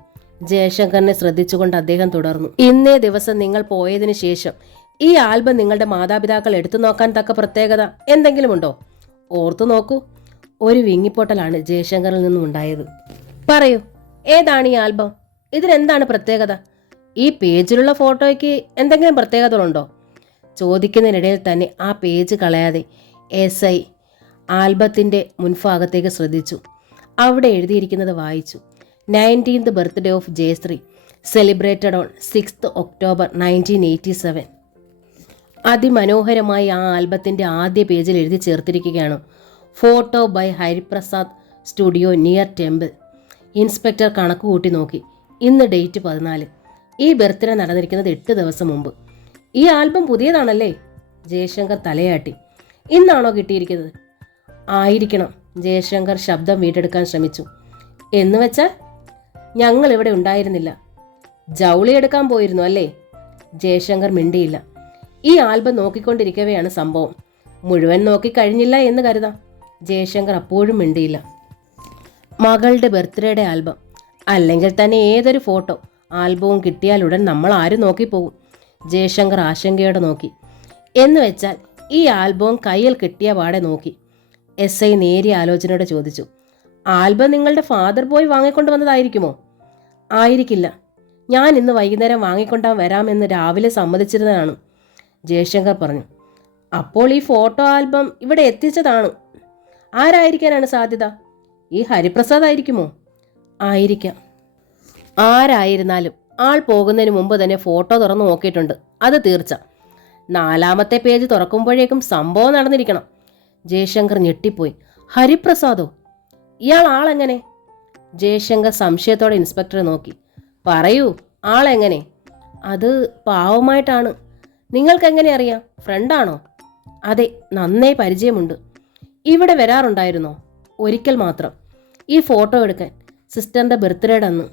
ജയശങ്കറിനെ ശ്രദ്ധിച്ചുകൊണ്ട് അദ്ദേഹം തുടർന്നു. ഇന്നേ ദിവസം നിങ്ങൾ പോയതിനു ശേഷം ഈ ആൽബം നിങ്ങളുടെ മാതാപിതാക്കൾ എടുത്തു നോക്കാൻ തക്ക പ്രത്യേകത എന്തെങ്കിലും ഉണ്ടോ? ഓർത്തു നോക്കൂ. ഒരു വിങ്ങിപ്പൊട്ടലാണ് ജയശങ്കറിൽ നിന്നും ഉണ്ടായത്. പറയൂ, ഏതാണ് ഈ ആൽബം? ഇതിനെന്താണ് പ്രത്യേകത? ഈ പേജിലുള്ള ഫോട്ടോയ്ക്ക് എന്തെങ്കിലും പ്രത്യേകതകളുണ്ടോ? ചോദിക്കുന്നതിനിടയിൽ തന്നെ ആ പേജ് കളയാതെ SI ആൽബത്തിൻ്റെ മുൻഭാഗത്തേക്ക് ശ്രദ്ധിച്ചു. അവിടെ എഴുതിയിരിക്കുന്നത് വായിച്ചു. 19th birthday of Jayasree, celebrated on 6th October 1987. അതിമനോഹരമായി ആ ആൽബത്തിൻ്റെ ആദ്യ പേജിൽ എഴുതി ചേർത്തിരിക്കുകയാണ്, photo by Hariprasad, studio near temple. Inspector കണക്ക് കൂട്ടി നോക്കി. ഇന്ന് ഡേറ്റ് 14. ഈ ബർത്ത്ഡേ നടന്നിരിക്കുന്നത് 8 ദിവസം മുമ്പ്. ഈ ആൽബം പുതിയതാണല്ലേ? ജയശങ്കർ തലയാട്ടി. ഇന്നാണോ കിട്ടിയിരിക്കുന്നത്? ആയിരിക്കണം. ജയശങ്കർ ശബ്ദം വീണ്ടെടുക്കാൻ ശ്രമിച്ചു. എന്ന് വെച്ചാൽ ഞങ്ങൾ ഇവിടെ ഉണ്ടായിരുന്നില്ല. ജൗളി എടുക്കാൻ പോയിരുന്നു അല്ലേ? ജയശങ്കർ മിണ്ടിയില്ല. ഈ ആൽബം നോക്കിക്കൊണ്ടിരിക്കവെയാണ് സംഭവം. മുഴുവൻ നോക്കിക്കഴിഞ്ഞില്ല എന്ന് കരുതാം. ജയശങ്കർ അപ്പോഴും മിണ്ടിയില്ല. മകളുടെ ബർത്ത്ഡേയുടെ ആൽബം, അല്ലെങ്കിൽ തന്നെ ഏതൊരു ഫോട്ടോ ആൽബവും കിട്ടിയാലുടൻ നമ്മൾ ആരും നോക്കിപ്പോകും. ജയശങ്കർ ആശങ്കയോടെ നോക്കി. എന്ന് വെച്ചാൽ ഈ ആൽബവും കയ്യിൽ കിട്ടിയ പാടെ നോക്കി. SI നേരിയ ആലോചനയോടെ ചോദിച്ചു. ആൽബം നിങ്ങളുടെ ഫാദർ പോയി വാങ്ങിക്കൊണ്ട് വന്നതായിരിക്കുമോ? ആയിരിക്കില്ല. ഞാൻ ഇന്ന് വൈകുന്നേരം വാങ്ങിക്കൊണ്ടാ വരാമെന്ന് രാവിലെ സമ്മതിച്ചിരുന്നതാണ്. ജയശങ്കർ പറഞ്ഞു. അപ്പോൾ ഈ ഫോട്ടോ ആൽബം ഇവിടെ എത്തിച്ചതാണ്. ആരായിരിക്കാനാണ് സാധ്യത? ഈ ഹരിപ്രസാദ് ആയിരിക്കുമോ? ആയിരിക്കാം. ആരായിരുന്നാലും ആൾ പോകുന്നതിന് മുമ്പ് തന്നെ ഫോട്ടോ തുറന്നു നോക്കിയിട്ടുണ്ട്, അത് തീർച്ച. 4ാമത്തെ പേജ് തുറക്കുമ്പോഴേക്കും സംഭവം നടന്നിരിക്കണം. ജയശങ്കർ ഞെട്ടിപ്പോയി. ഹരിപ്രസാദോ? ഇയാൾ ആളെങ്ങനെ? ജയശങ്കർ സംശയത്തോടെ ഇൻസ്പെക്ടറെ നോക്കി. പറയൂ, ആളെങ്ങനെ? അത് പാവമായിട്ടാണ്. നിങ്ങൾക്കെങ്ങനെ അറിയാം? ഫ്രണ്ടാണോ? അതെ, നന്നേ പരിചയമുണ്ട്. ഇവിടെ വരാറുണ്ടായിരുന്നോ? ഒരിക്കൽ മാത്രം, ഈ ഫോട്ടോ എടുക്കാൻ, സിസ്റ്ററിന്റെ ബർത്ത്ഡേയുടെ അന്ന്.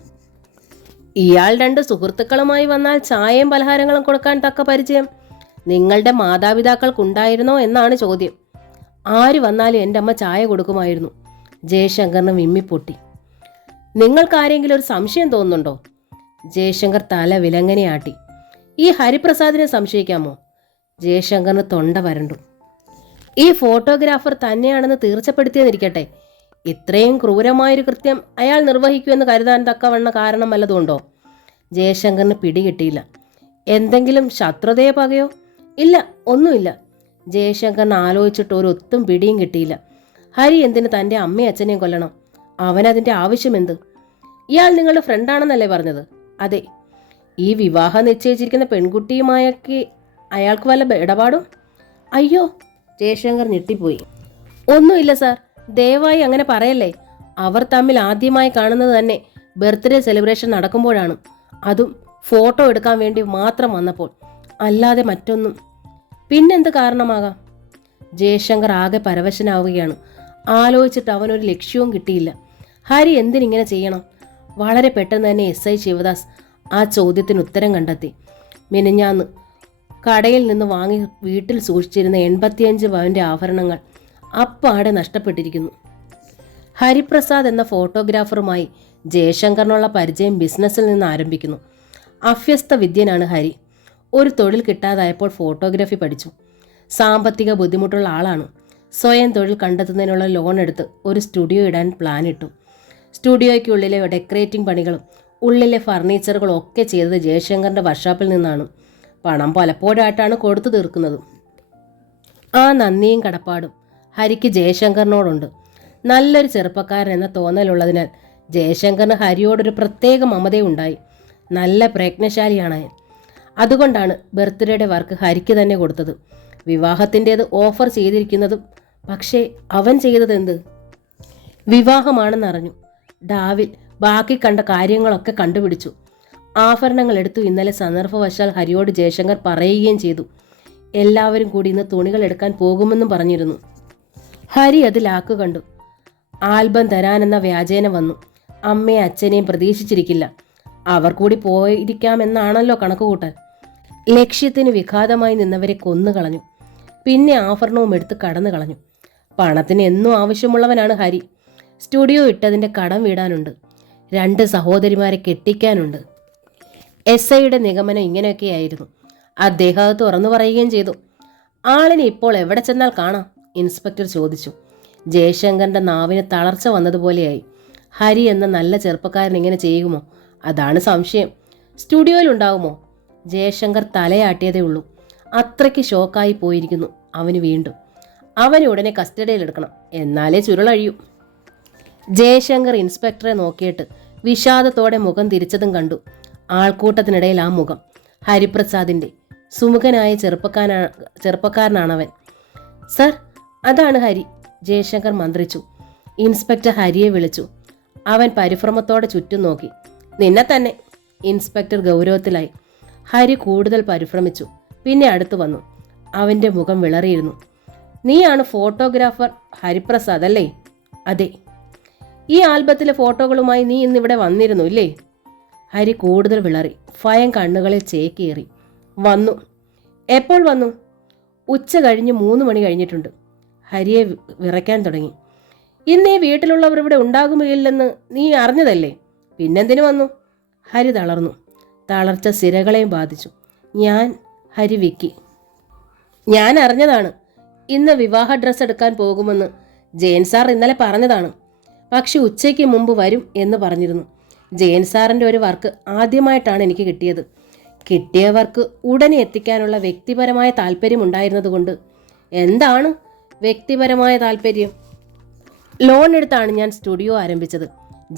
ഇയാൾ 2 സുഹൃത്തുക്കളുമായി വന്നാൽ ചായയും പലഹാരങ്ങളും കൊടുക്കാൻ തക്ക പരിചയം നിങ്ങളുടെ മാതാപിതാക്കൾക്കുണ്ടായിരുന്നോ എന്നാണ് ചോദ്യം. ആര് വന്നാലും എൻ്റെ അമ്മ ചായ കൊടുക്കുമായിരുന്നു. ജയശങ്കറിന് വിമ്മിപ്പൊട്ടി. നിങ്ങൾക്കാരെങ്കിലും ഒരു സംശയം തോന്നുന്നുണ്ടോ? ജയശങ്കർ തല വിലങ്ങനെയാട്ടി. ഈ ഹരിപ്രസാദിനെ സംശയിക്കാമോ? ജയശങ്കറിന് തൊണ്ട വരണ്ടു. ഈ ഫോട്ടോഗ്രാഫർ തന്നെയാണെന്ന് തീർച്ചപ്പെടുത്തിയെന്നിരിക്കട്ടെ, ഇത്രയും ക്രൂരമായൊരു കൃത്യം അയാൾ നിർവഹിക്കുമെന്ന് കരുതാൻ തക്കവണ്ണ കാരണം വല്ലതുണ്ടോ? ജയശങ്കറിന് പിടികിട്ടിയില്ല. എന്തെങ്കിലും ശത്രുതയോ പകയോ? ഇല്ല, ഒന്നുമില്ല. ജയശങ്കറിന് ആലോചിച്ചിട്ട് ഒരൊത്തും പിടിയും കിട്ടിയില്ല. ഹരി എന്തിന് തൻ്റെ അമ്മയും അച്ഛനെയും കൊല്ലണം? അവനതിൻ്റെ ആവശ്യമെന്ത്? ഇയാൾ നിങ്ങളുടെ ഫ്രണ്ടാണെന്നല്ലേ പറഞ്ഞത്? അതെ. ഈ വിവാഹം നിശ്ചയിച്ചിരിക്കുന്ന പെൺകുട്ടിയുമായൊക്കെ അയാൾക്ക് വല്ല ഇടപാടും? അയ്യോ, ജയശങ്കർ ഞെട്ടിപ്പോയി. ഒന്നുമില്ല സാർ, ദയവായി അങ്ങനെ പറയല്ലേ. അവർ തമ്മിൽ ആദ്യമായി കാണുന്നത് തന്നെ ബർത്ത്ഡേ സെലിബ്രേഷൻ നടക്കുമ്പോഴാണ്. അതും ഫോട്ടോ എടുക്കാൻ വേണ്ടി മാത്രം വന്നപ്പോൾ, അല്ലാതെ മറ്റൊന്നും. പിന്നെന്ത് കാരണമാകാം? ജയശങ്കർ ആകെ പരവശനാവുകയാണ്. ആലോചിച്ചിട്ട് അവനൊരു ലക്ഷ്യവും കിട്ടിയില്ല. ഹരി എന്തിനിങ്ങനെ ചെയ്യണം? വളരെ പെട്ടെന്ന് തന്നെ SI ശിവദാസ് ആ ചോദ്യത്തിന് ഉത്തരം കണ്ടെത്തി. മിനിഞ്ഞാന്ന് കടയിൽ നിന്ന് വാങ്ങി വീട്ടിൽ സൂക്ഷിച്ചിരുന്ന 85 പവൻ്റെ ആഭരണങ്ങൾ അപ്പാടെ നഷ്ടപ്പെട്ടിരിക്കുന്നു. ഹരിപ്രസാദ് എന്ന ഫോട്ടോഗ്രാഫറുമായി ജയശങ്കറിനുള്ള പരിചയം ബിസിനസ്സിൽ നിന്ന് ആരംഭിക്കുന്നു. അഭ്യസ്ത വിദ്യനാണ് ഹരി. ഒരു തൊഴിൽ കിട്ടാതായപ്പോൾ ഫോട്ടോഗ്രാഫി പഠിച്ചു. സാമ്പത്തിക ബുദ്ധിമുട്ടുള്ള ആളാണ്. സ്വയം തൊഴിൽ കണ്ടെത്തുന്നതിനുള്ള ലോൺ എടുത്ത് ഒരു സ്റ്റുഡിയോ ഇടാൻ പ്ലാൻ ഇട്ടു. സ്റ്റുഡിയോയ്ക്കുള്ളിലെ ഡെക്കറേറ്റിംഗ് പണികളും ഉള്ളിലെ ഫർണിച്ചറുകളും ഒക്കെ ചെയ്തത് ജയശങ്കറിൻ്റെ വർക്ക്ഷോപ്പിൽ നിന്നാണ്. പണം പലപ്പോഴായിട്ടാണ് കൊടുത്തു തീർക്കുന്നത്. ആ നന്ദിയും കടപ്പാടും ഹരിക്ക് ജയശങ്കറിനോടുണ്ട്. നല്ലൊരു ചെറുപ്പക്കാരൻ എന്ന തോന്നലുള്ളതിനാൽ ജയശങ്കറിന് ഹരിയോടൊരു പ്രത്യേക മമതയുണ്ടായി. നല്ല പ്രയത്നശാലിയാണ്. അതുകൊണ്ടാണ് ബർത്ത്ഡേയുടെ വർക്ക് ഹരിക്ക് തന്നെ കൊടുത്തത്. വിവാഹത്തിൻ്റേത് ഓഫർ ചെയ്തിരിക്കുന്നതും. പക്ഷേ അവൻ ചെയ്തതെന്ത്? വിവാഹമാണെന്നറിഞ്ഞു. ഡാവിൽ ബാക്കി കണ്ട കാര്യങ്ങളൊക്കെ കണ്ടുപിടിച്ചു. ആഭരണങ്ങൾ എടുത്തു. ഇന്നലെ സന്ദർഭവശാൽ ഹരിയോട് ജയശങ്കർ പറയുകയും ചെയ്തു. എല്ലാവരും കൂടി ഇന്ന് തുണികൾ എടുക്കാൻ പോകുമെന്നും പറഞ്ഞിരുന്നു. ഹരി അതിലാക്കു കണ്ടു. ആൽബം തരാനെന്ന വ്യാജേന വന്നു. അമ്മയും അച്ഛനെയും പ്രതീക്ഷിച്ചിരിക്കില്ല. അവർ കൂടി പോയിരിക്കാമെന്നാണല്ലോ കണക്കുകൂട്ടൽ. ലക്ഷ്യത്തിന് വിഘാതമായി നിന്നവരെ കൊന്നുകളഞ്ഞു. പിന്നെ ആഭരണവും എടുത്ത് കടന്നു കളഞ്ഞു. പണത്തിന് എന്നും ആവശ്യമുള്ളവനാണ് ഹരി. സ്റ്റുഡിയോ ഇട്ടതിൻ്റെ കടം വീടാനുണ്ട്. 2 സഹോദരിമാരെ കെട്ടിക്കാനുണ്ട്. SIയുടെ നിഗമനം ഇങ്ങനെയൊക്കെയായിരുന്നു. അദ്ദേഹം അത് തുറന്നു പറയുകയും ചെയ്തു. ആളിനെ ഇപ്പോൾ എവിടെ ചെന്നാൽ കാണാം? ഇൻസ്പെക്ടർ ചോദിച്ചു. ജയശങ്കറിൻ്റെ നാവിന് തളർച്ച വന്നതുപോലെയായി. ഹരി എന്ന നല്ല ചെറുപ്പക്കാരൻ ഇങ്ങനെ ചെയ്യുമോ? അതാണ് സംശയം. സ്റ്റുഡിയോയിൽ ഉണ്ടാകുമോ? ജയശങ്കർ തലയാട്ടിയതേ ഉള്ളൂ. അത്രയ്ക്ക് ഷോക്കായി പോയിരിക്കുന്നു അവന്. വീണ്ടും അവനെ ഉടനെ കസ്റ്റഡിയിലെടുക്കണം, എന്നാലേ ചുരുളഴിയൂ. ജയശങ്കർ ഇൻസ്പെക്ടറെ നോക്കിയിട്ട് വിഷാദത്തോടെ മുഖം തിരിച്ചതും കണ്ടു. ആൾക്കൂട്ടത്തിനിടയിൽ ആ മുഖം ഹരിപ്രസാദിൻ്റെ. സുമുഖനായ ചെറുപ്പക്കാരനാണവൻ. സർ, അതാണ് ഹരി, ജയശങ്കർ മന്ത്രിച്ചു. ഇൻസ്പെക്ടർ ഹരിയെ വിളിച്ചു. അവൻ പരിഭ്രമത്തോടെ ചുറ്റും നോക്കി. നിന്നെ തന്നെ. ഇൻസ്പെക്ടർ ഗൗരവത്തിലായി. ഹരി കൂടുതൽ പരിഭ്രമിച്ചു. പിന്നെ അടുത്തു വന്നു. അവൻ്റെ മുഖം വിളറിയിരുന്നു. നീയാണ് ഫോട്ടോഗ്രാഫർ ഹരിപ്രസാദ് അല്ലേ? അതെ. ഈ ആൽബത്തിലെ ഫോട്ടോകളുമായി നീ ഇന്നിവിടെ വന്നിരുന്നു ഇല്ലേ? ഹരി കൂടുതൽ വിളറി. ഭയം കണ്ണുകളിൽ ചേക്കേറി. വന്നു. എപ്പോൾ വന്നു? ഉച്ച കഴിഞ്ഞ് 3 മണി കഴിഞ്ഞിട്ടുണ്ട്. ഹരിയെ വിറയ്ക്കാൻ തുടങ്ങി. ഇന്ന് ഈ വീട്ടിലുള്ളവർ ഇവിടെ ഉണ്ടാകുകയില്ലെന്ന് നീ അറിഞ്ഞതല്ലേ? പിന്നെന്തിനു വന്നു? ഹരി തളർന്നു. തളർച്ച സിരകളെയും ബാധിച്ചു. ഹരി വിക്കി. ഞാൻ അറിഞ്ഞതാണ്. ഇന്ന് വിവാഹ ഡ്രസ്സ് എടുക്കാൻ പോകുമെന്ന് ജയൻ സാർ ഇന്നലെ പറഞ്ഞതാണ്. പക്ഷെ ഉച്ചയ്ക്ക് മുമ്പ് വരും എന്ന് പറഞ്ഞിരുന്നു. ജയൻ സാറിൻ്റെ ഒരു വർക്ക് ആദ്യമായിട്ടാണ് എനിക്ക് കിട്ടിയത്. കിട്ടിയ വർക്ക് ഉടനെ എത്തിക്കാനുള്ള വ്യക്തിപരമായ താല്പര്യമുണ്ടായിരുന്നതുകൊണ്ട്. എന്താണ് വ്യക്തിപരമായ താല്പര്യം? ലോൺ എടുത്താണ് ഞാൻ സ്റ്റുഡിയോ ആരംഭിച്ചത്.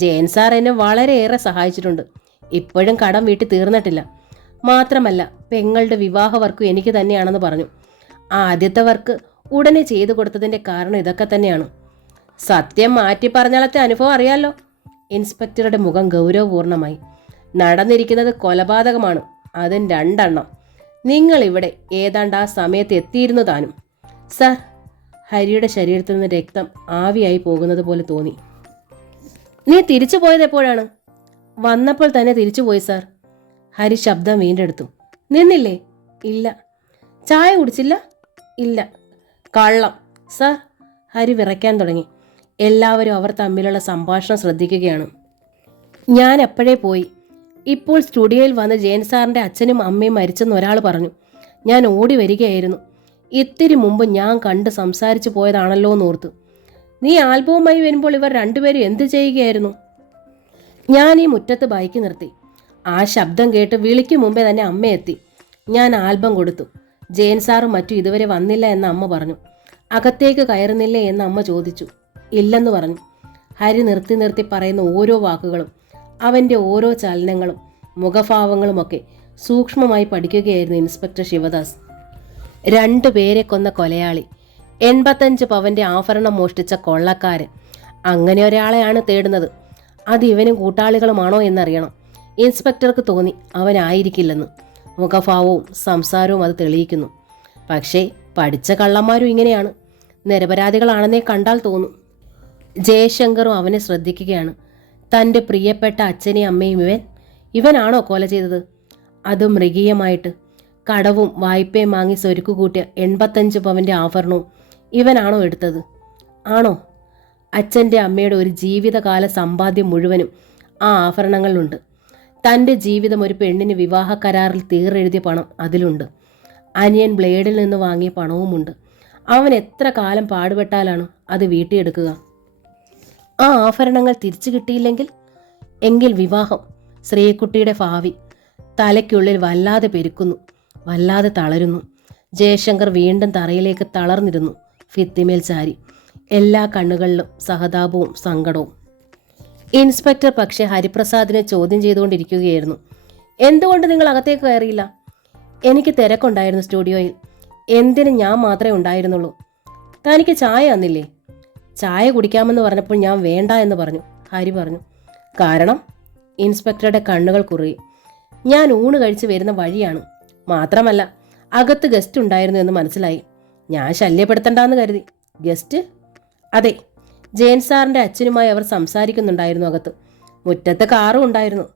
ജയൻ സാർ എന്നെ വളരെയേറെ സഹായിച്ചിട്ടുണ്ട്. ഇപ്പോഴും കടം വീട്ടി തീർന്നിട്ടില്ല. മാത്രമല്ല, പെങ്ങളുടെ വിവാഹ വർക്കും എനിക്ക് തന്നെയാണെന്ന് പറഞ്ഞു. ആദ്യത്തെ വർക്ക് ഉടനെ ചെയ്തു കൊടുത്തതിൻ്റെ കാരണം ഇതൊക്കെ തന്നെയാണ്. സത്യം മാറ്റി പറഞ്ഞാലത്തെ അനുഭവം അറിയാലോ. ഇൻസ്പെക്ടറുടെ മുഖം ഗൗരവപൂർണമായി. നടന്നിരിക്കുന്നത് കൊലപാതകമാണ്. അതും 2 എണ്ണം. നിങ്ങളിവിടെ ഏതാണ്ട് ആ സമയത്ത് എത്തിയിരുന്നു താനും. സർ, ഹരിയുടെ ശരീരത്തിൽ നിന്ന് രക്തം ആവിയായി പോകുന്നത് പോലെ തോന്നി. നീ തിരിച്ചു പോയത് എപ്പോഴാണ്? വന്നപ്പോൾ തന്നെ തിരിച്ചുപോയി സാർ. ഹരി ശബ്ദം വീണ്ടെടുത്തു. നിന്നില്ലേ? ഇല്ല. ചായ കുടിച്ചില്ല? ഇല്ല. കള്ളം സാർ. ഹരി വിറയ്ക്കാൻ തുടങ്ങി. എല്ലാവരും അവർ തമ്മിലുള്ള സംഭാഷണം ശ്രദ്ധിക്കുകയാണ്. ഞാൻ അപ്പോഴേ പോയി. ഇപ്പോൾ സ്റ്റുഡിയോയിൽ വന്ന് ജയൻ സാറിൻ്റെ അച്ഛനും അമ്മയും മരിച്ചെന്ന് ഒരാൾ പറഞ്ഞു. ഞാൻ ഓടി വരികയായിരുന്നു. ഇത്തിരി മുമ്പ് ഞാൻ കണ്ട് സംസാരിച്ചു പോയതാണല്ലോ എന്നോർത്തു. നീ ആൽബവുമായി വരുമ്പോൾ ഇവർ 2 പേരും എന്ത് ചെയ്യുകയായിരുന്നു? ഞാൻ ഈ മുറ്റത്ത് ബൈക്ക് നിർത്തി. ആ ശബ്ദം കേട്ട് വിളിക്കും മുമ്പേ തന്നെ അമ്മ എത്തി. ഞാൻ ആൽബം കൊടുത്തു. ജയൻ സാറും മറ്റും ഇതുവരെ വന്നില്ല എന്ന് അമ്മ പറഞ്ഞു. അകത്തേക്ക് കയറുന്നില്ലേ എന്ന് അമ്മ ചോദിച്ചു. ഇല്ലെന്ന് പറഞ്ഞു. ഹരി നിർത്തി നിർത്തി പറയുന്ന ഓരോ വാക്കുകളും അവൻ്റെ ഓരോ ചലനങ്ങളും മുഖഭാവങ്ങളുമൊക്കെ സൂക്ഷ്മമായി പഠിക്കുകയായിരുന്നു ഇൻസ്പെക്ടർ ശിവദാസ്. 2 പേരെ കൊന്ന കൊലയാളി, 85 പവൻ്റെ ആഭരണം മോഷ്ടിച്ച കൊള്ളക്കാരൻ, അങ്ങനെ ഒരാളെയാണ് തേടുന്നത്. അത് ഇവനും കൂട്ടാളികളുമാണോ എന്നറിയണം. ഇൻസ്പെക്ടർക്ക് തോന്നി അവനായിരിക്കില്ലെന്ന്. മുഖഭാവവും സംസാരവും അത് തെളിയിക്കുന്നു. പക്ഷേ പഠിച്ച കള്ളന്മാരും ഇങ്ങനെയാണ്, നിരപരാധികളാണെന്നേ കണ്ടാൽ തോന്നും. ജയശങ്കറും അവനെ ശ്രദ്ധിക്കുകയാണ്. തൻ്റെ പ്രിയപ്പെട്ട അച്ഛനെയും അമ്മയും ഇവനാണോ കൊല ചെയ്തത്? അതും മൃഗീയമായിട്ട്. കടവും വായ്പയും വാങ്ങി സ്വരുക്കു കൂട്ടിയ 85 പവൻ്റെ ആഭരണവും ഇവനാണോ എടുത്തത്? ആണോ? അച്ഛൻ്റെ അമ്മയുടെ ഒരു ജീവിതകാല സമ്പാദ്യം മുഴുവനും ആ ആഭരണങ്ങളിലുണ്ട്. തൻ്റെ ജീവിതം ഒരു പെണ്ണിന് വിവാഹ കരാറിൽ തീരെഴുതിയ പണം അതിലുണ്ട്. അനിയൻ ബ്ലേഡിൽ നിന്ന് വാങ്ങിയ പണവുമുണ്ട്. അവൻ എത്ര കാലം പാടുപെട്ടാലാണ് അത് വീട്ടിയെടുക്കുക? ആ ആഭരണങ്ങൾ തിരിച്ചു കിട്ടിയില്ലെങ്കിൽ വിവാഹം, ശ്രീകുട്ടിയുടെ ഭാവി. തലയ്ക്കുള്ളിൽ വല്ലാതെ പെരുക്കുന്നു, വല്ലാതെ തളരുന്നു. ജയശങ്കർ വീണ്ടും തറയിലേക്ക് തളർന്നിരുന്നു, ഭിത്തിമേൽ ചാരി. എല്ലാ കണ്ണുകളിലും സഹതാപവും സങ്കടവും. ഇൻസ്പെക്ടർ പക്ഷേ ഹരിപ്രസാദിനെ ചോദ്യം ചെയ്തുകൊണ്ടിരിക്കുകയായിരുന്നു. എന്തുകൊണ്ട് നിങ്ങൾ അകത്തേക്ക് കയറിയില്ല? എനിക്ക് തിരക്കുണ്ടായിരുന്നു സ്റ്റുഡിയോയിൽ. എന്തിന് ഞാൻ മാത്രമേ ഉണ്ടായിരുന്നുള്ളൂ. തനിക്ക് ചായ തന്നില്ലേ? ചായ കുടിക്കാമെന്ന് പറഞ്ഞപ്പോൾ ഞാൻ വേണ്ട എന്ന് പറഞ്ഞു. ഹരി പറഞ്ഞു. കാരണം? ഇൻസ്പെക്ടറുടെ കണ്ണുകൾ കുറുകി. ഞാൻ ഊണ് കഴിച്ച് വരുന്ന വഴിയാണ്. മാത്രമല്ല അകത്ത് ഗസ്റ്റ് ഉണ്ടായിരുന്നു എന്ന് മനസ്സിലായി. ഞാൻ ശല്യപ്പെടുത്തണ്ടെന്ന് കരുതി. ഗസ്റ്റ്? അതെ, ജയൻ സാറിൻ്റെ അച്ഛനുമായി അവർ സംസാരിക്കുന്നുണ്ടായിരുന്നു അകത്ത്. മുറ്റത്ത് കാറും ഉണ്ടായിരുന്നു.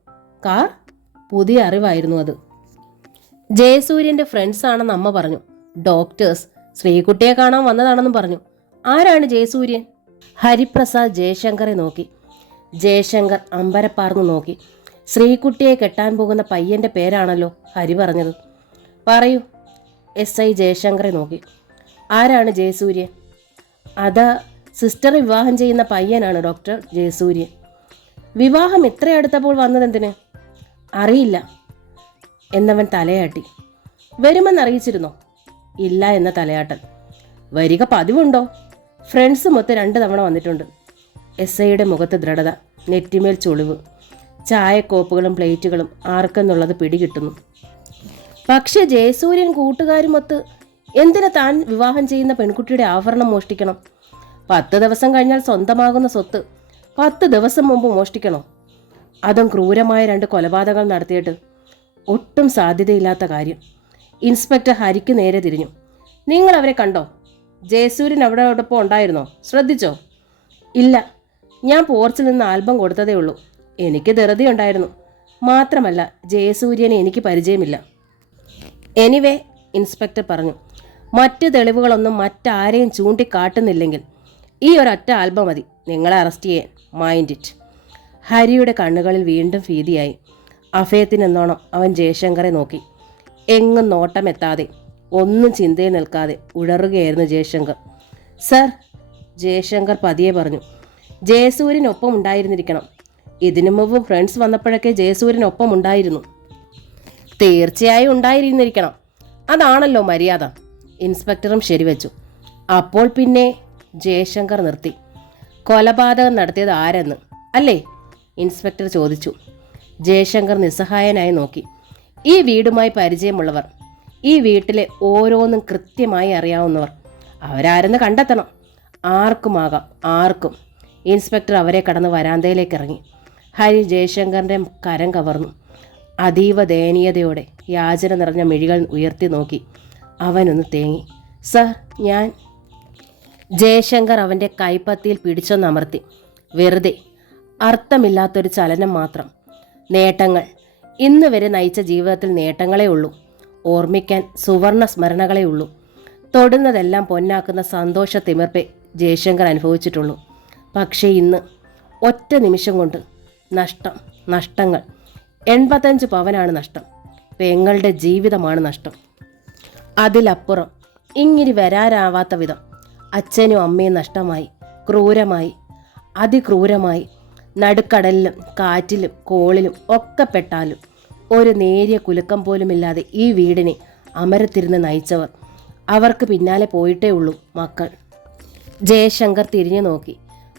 കാർ? പുതിയ അറിവായിരുന്നു അത്. ജയസൂര്യൻ്റെ ഫ്രണ്ട്സ് ആണെന്ന് അമ്മ പറഞ്ഞു. ഡോക്ടേഴ്സ് ശ്രീകുട്ടിയെ കാണാൻ വന്നതാണെന്നും പറഞ്ഞു. ആരാണ് ജയസൂര്യൻ? ഹരിപ്രസാദ് ജയശങ്കറെ നോക്കി. ജയശങ്കർ അമ്പരപ്പാർന്നു നോക്കി. ശ്രീകുട്ടിയെ കെട്ടാൻ പോകുന്ന പയ്യൻ്റെ പേരാണല്ലോ ഹരി പറഞ്ഞത്. പറയൂ. SI ജയശങ്കറെ നോക്കി. ആരാണ് ജയസൂര്യൻ? അതാ സിസ്റ്റർ വിവാഹം ചെയ്യുന്ന പയ്യനാണ് ഡോക്ടർ ജയസൂര്യൻ. വിവാഹം ഇത്ര അടുത്തപ്പോൾ വന്നതെന്തിന്? അറിയില്ല എന്നവൻ തലയാട്ടി. വരുമെന്നറിയിച്ചിരുന്നോ? ഇല്ല എന്ന തലയാട്ടൽ. വരിക പതിവുണ്ടോ? ഫ്രണ്ട്സ് മൊത്തം 2 തവണ വന്നിട്ടുണ്ട്. SIയുടെ മുഖത്ത് ദൃഢത, നെറ്റിമേൽ ചുളിവ്. ചായക്കോപ്പുകളും പ്ലേറ്റുകളും ആർക്കെന്നുള്ളത് പിടികിട്ടുന്നു. പക്ഷെ ജയസൂര്യൻ കൂട്ടുകാരുമൊത്ത് എന്തിനാ താൻ വിവാഹം ചെയ്യുന്ന പെൺകുട്ടിയുടെ ആഭരണം മോഷ്ടിക്കണം? 10 ദിവസം കഴിഞ്ഞാൽ സ്വന്തമാകുന്ന സ്വത്ത് 10 ദിവസം മുമ്പ് മോഷ്ടിക്കണോ? അതും ക്രൂരമായ 2 കൊലപാതകങ്ങൾ നടത്തിയിട്ട്. ഒട്ടും സാധ്യതയില്ലാത്ത കാര്യം. ഇൻസ്പെക്ടർ ഹരിക്ക് നേരെ തിരിഞ്ഞു. നിങ്ങൾ അവരെ കണ്ടോ? ജയസൂര്യൻ അവരോടൊപ്പം ഉണ്ടായിരുന്നോ? ശ്രദ്ധിച്ചോ? ഇല്ല, ഞാൻ പോർച്ചിൽ നിന്ന് ആൽബം കൊടുത്തതേ ഉള്ളൂ. എനിക്ക് ധൃതിയുണ്ടായിരുന്നു. മാത്രമല്ല ജയസൂര്യനെ എനിക്ക് പരിചയമില്ല. എനിവേ, ഇൻസ്പെക്ടർ പറഞ്ഞു, മറ്റ് തെളിവുകളൊന്നും മറ്റാരെയും ചൂണ്ടിക്കാട്ടുന്നില്ലെങ്കിൽ ഈ ഒരൊറ്റ ആൽബം മതി നിങ്ങളെ അറസ്റ്റ് ചെയ്യാൻ. Mind it. ഹരിയുടെ കണ്ണുകളിൽ വീണ്ടും ഭീതിയായി. അഭയത്തിനെന്നോണം അവൻ ജയശങ്കറെ നോക്കി. എങ്ങും നോട്ടമെത്താതെ, ഒന്നും ചിന്തയിൽ നിൽക്കാതെ ഉഴറുകയായിരുന്നു ജയശങ്കർ. സർ, ജയശങ്കർ പതിയെ പറഞ്ഞു. ജയസൂര്യനൊപ്പം ഉണ്ടായിരുന്നിരിക്കണം. ഇതിനു മുമ്പ് ഫ്രണ്ട്സ് വന്നപ്പോഴൊക്കെ ജയസൂര്യനൊപ്പം ഉണ്ടായിരുന്നു. തീർച്ചയായും ഉണ്ടായിരുന്നിരിക്കണം. അതാണല്ലോ മര്യാദ. ഇൻസ്പെക്ടറും ശരിവെച്ചു. അപ്പോൾ പിന്നെ? ജയശങ്കർ നിർത്തി. കൊലപാതകം നടത്തിയത് ആരെന്ന് അല്ലേ? ഇൻസ്പെക്ടർ ചോദിച്ചു. ജയശങ്കർ നിസ്സഹായനായി നോക്കി. ഈ വീടുമായി പരിചയമുള്ളവർ, ഈ വീട്ടിലെ ഓരോന്നും കൃത്യമായി അറിയാവുന്നവർ, അവരാരെന്ന് കണ്ടെത്തണം. ആർക്കുമാകാം, ആർക്കും. ഇൻസ്പെക്ടർ അവരെ കടന്ന് വരാന്തയിലേക്ക് ഇറങ്ങി. ഹരി ജയശങ്കറിൻ്റെ കരം കവർന്നു. അതീവ ദയനീയതയോടെ യാചന നിറഞ്ഞ മിഴികൾ ഉയർത്തി നോക്കി. അവനൊന്ന് തേങ്ങി. സർ, ഞാൻ... ജയശങ്കർ അവൻ്റെ കൈപ്പത്തിയിൽ പിടിച്ചൊന്നമർത്തി. വെറുതെ, അർത്ഥമില്ലാത്തൊരു ചലനം മാത്രം. നേട്ടങ്ങൾ, ഇന്ന് വരെ നയിച്ച ജീവിതത്തിൽ നേട്ടങ്ങളേ ഉള്ളൂ. ഓർമ്മിക്കാൻ സുവർണ സ്മരണകളേ ഉള്ളൂ. തൊടുന്നതെല്ലാം പൊന്നാക്കുന്ന സന്തോഷ തിമിർപ്പേ ജയശങ്കർ അനുഭവിച്ചിട്ടുള്ളൂ. പക്ഷേ ഇന്ന് ഒറ്റ നിമിഷം കൊണ്ട് നഷ്ടം, നഷ്ടങ്ങൾ. 85 പവനാണ് നഷ്ടം. പെങ്ങളുടെ ജീവിതമാണ് നഷ്ടം. അതിലപ്പുറം ഇങ്ങനെ വരാനാവാത്ത വിധം അച്ഛനും അമ്മയും നഷ്ടമായി. ക്രൂരമായി, അതിക്രൂരമായി. നടുക്കടലിലും കാറ്റിലും കോളിലും ഒക്കെ പെട്ടാലും ഒരു നേരിയ കുലുക്കം പോലുമില്ലാതെ ഈ വീടിനെ അമരത്തിരുന്ന് നയിച്ചവർ. അവർക്ക് പിന്നാലെ പോയിട്ടേ ഉള്ളൂ മക്കൾ. ജയശങ്കർ തിരിഞ്ഞു നോക്കി.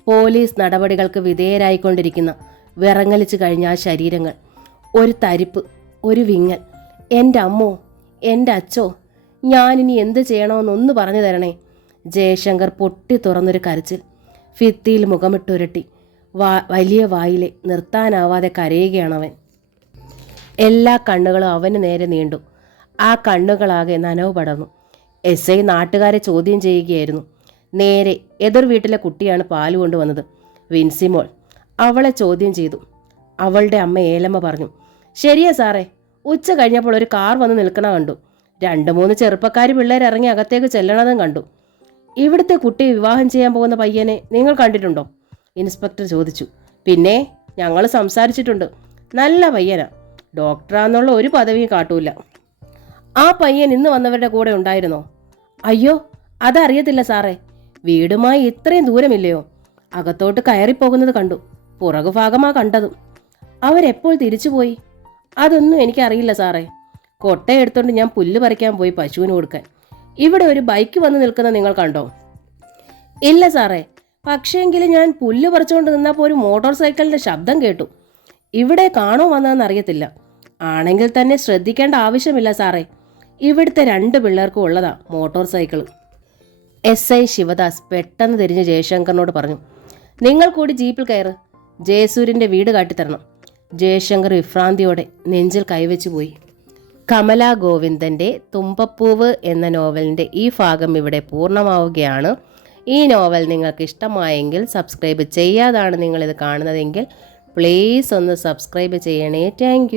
പോലീസ് നടപടികൾക്ക് വിധേയരായിക്കൊണ്ടിരിക്കുന്ന വിറങ്ങലിച്ചു കഴിഞ്ഞ ആ ശരീരങ്ങൾ, ഒരു തരിപ്പ്, ഒരു വിങ്ങൽ. എൻ്റെ അമ്മോ, എൻ്റെ അച്ചോ, ഞാനിനി എന്ത് ചെയ്യണമെന്നൊന്ന് പറഞ്ഞു തരണേ. ജയശങ്കർ പൊട്ടി തുറന്നൊരു കരച്ചിൽ. ഭിത്തിയിൽ മുഖമിട്ടുരട്ടി വലിയ വായിലെ നിർത്താനാവാതെ കരയുകയാണവൻ. എല്ലാ കണ്ണുകളും അവന് നേരെ നീണ്ടു. ആ കണ്ണുകളാകെ നനവ് പടർന്നു. SI നാട്ടുകാരെ ചോദ്യം ചെയ്യുകയായിരുന്നു. നേരെ എതിർ വീട്ടിലെ കുട്ടിയാണ് പാല് കൊണ്ടുവന്നത്, വിൻസിമോൾ. അവളെ ചോദ്യം ചെയ്തു. അവളുടെ അമ്മ ഏലമ്മ പറഞ്ഞു, ശരിയാ സാറേ, ഉച്ച കഴിഞ്ഞപ്പോൾ ഒരു കാർ വന്ന് നിൽക്കണ കണ്ടു. 2-3 ചെറുപ്പക്കാർ പിള്ളേർ ഇറങ്ങി അകത്തേക്ക് ചെല്ലണതും കണ്ടു. ഇവിടുത്തെ കുട്ടിയെ വിവാഹം ചെയ്യാൻ പോകുന്ന പയ്യനെ നിങ്ങൾ കണ്ടിട്ടുണ്ടോ? ഇൻസ്പെക്ടർ ചോദിച്ചു. പിന്നെ, ഞങ്ങൾ സംസാരിച്ചിട്ടുണ്ട്. നല്ല പയ്യനാ. ഡോക്ടറാന്നുള്ള ഒരു പദവിയും കാട്ടൂല. ആ പയ്യൻ ഇന്ന് വന്നവരുടെ കൂടെ ഉണ്ടായിരുന്നോ? അയ്യോ, അതറിയത്തില്ല സാറേ. വീടുമായി ഇത്രയും ദൂരമില്ലയോ? അകത്തോട്ട് കയറിപ്പോകുന്നത് കണ്ടു. പുറകുഭാഗമാ കണ്ടതും. അവരെപ്പോൾ തിരിച്ചുപോയി? അതൊന്നും എനിക്കറിയില്ല സാറേ. കൊട്ടയെടുത്തോണ്ട് ഞാൻ പുല്ല് പറിക്കാൻ പോയി പശുവിന് കൊടുക്കാൻ. ഇവിടെ ഒരു ബൈക്ക് വന്ന് നിൽക്കുന്ന നിങ്ങൾ കണ്ടോ? ഇല്ല സാറേ. പക്ഷേങ്കിൽ ഞാൻ പുല്ല് പറിച്ചുകൊണ്ട് നിന്നപ്പോൾ ഒരു മോട്ടോർ സൈക്കിളിൻ്റെ ശബ്ദം കേട്ടു. ഇവിടെ കാണോ വന്നതെന്ന് അറിയത്തില്ല. ആണെങ്കിൽ തന്നെ ശ്രദ്ധിക്കേണ്ട ആവശ്യമില്ല സാറേ. ഇവിടുത്തെ 2 പിള്ളേർക്കും ഉള്ളതാ മോട്ടോർ സൈക്കിൾ. SI ശിവദാസ് പെട്ടെന്ന് തിരിഞ്ഞ് ജയശങ്കറിനോട് പറഞ്ഞു, നിങ്ങൾ കൂടി ജീപ്പിൽ കയറ്. ജയസൂര്യൻ്റെ വീട് കാട്ടിത്തരണം. ജയശങ്കർ വിഭ്രാന്തിയോടെ നെഞ്ചിൽ കൈവച്ചു പോയി. കമലാ ഗോവിന്ദൻ്റെ തുമ്പപ്പൂവ് എന്ന നോവലിൻ്റെ ഈ ഭാഗം ഇവിടെ പൂർണ്ണമാവുകയാണ്. ഈ നോവൽ നിങ്ങൾക്ക് ഇഷ്ടമായെങ്കിൽ സബ്സ്ക്രൈബ് ചെയ്യാതാണ് നിങ്ങളിത് കാണുന്നതെങ്കിൽ പ്ലീസ് ഒന്ന് സബ്സ്ക്രൈബ് ചെയ്യണേ. താങ്ക്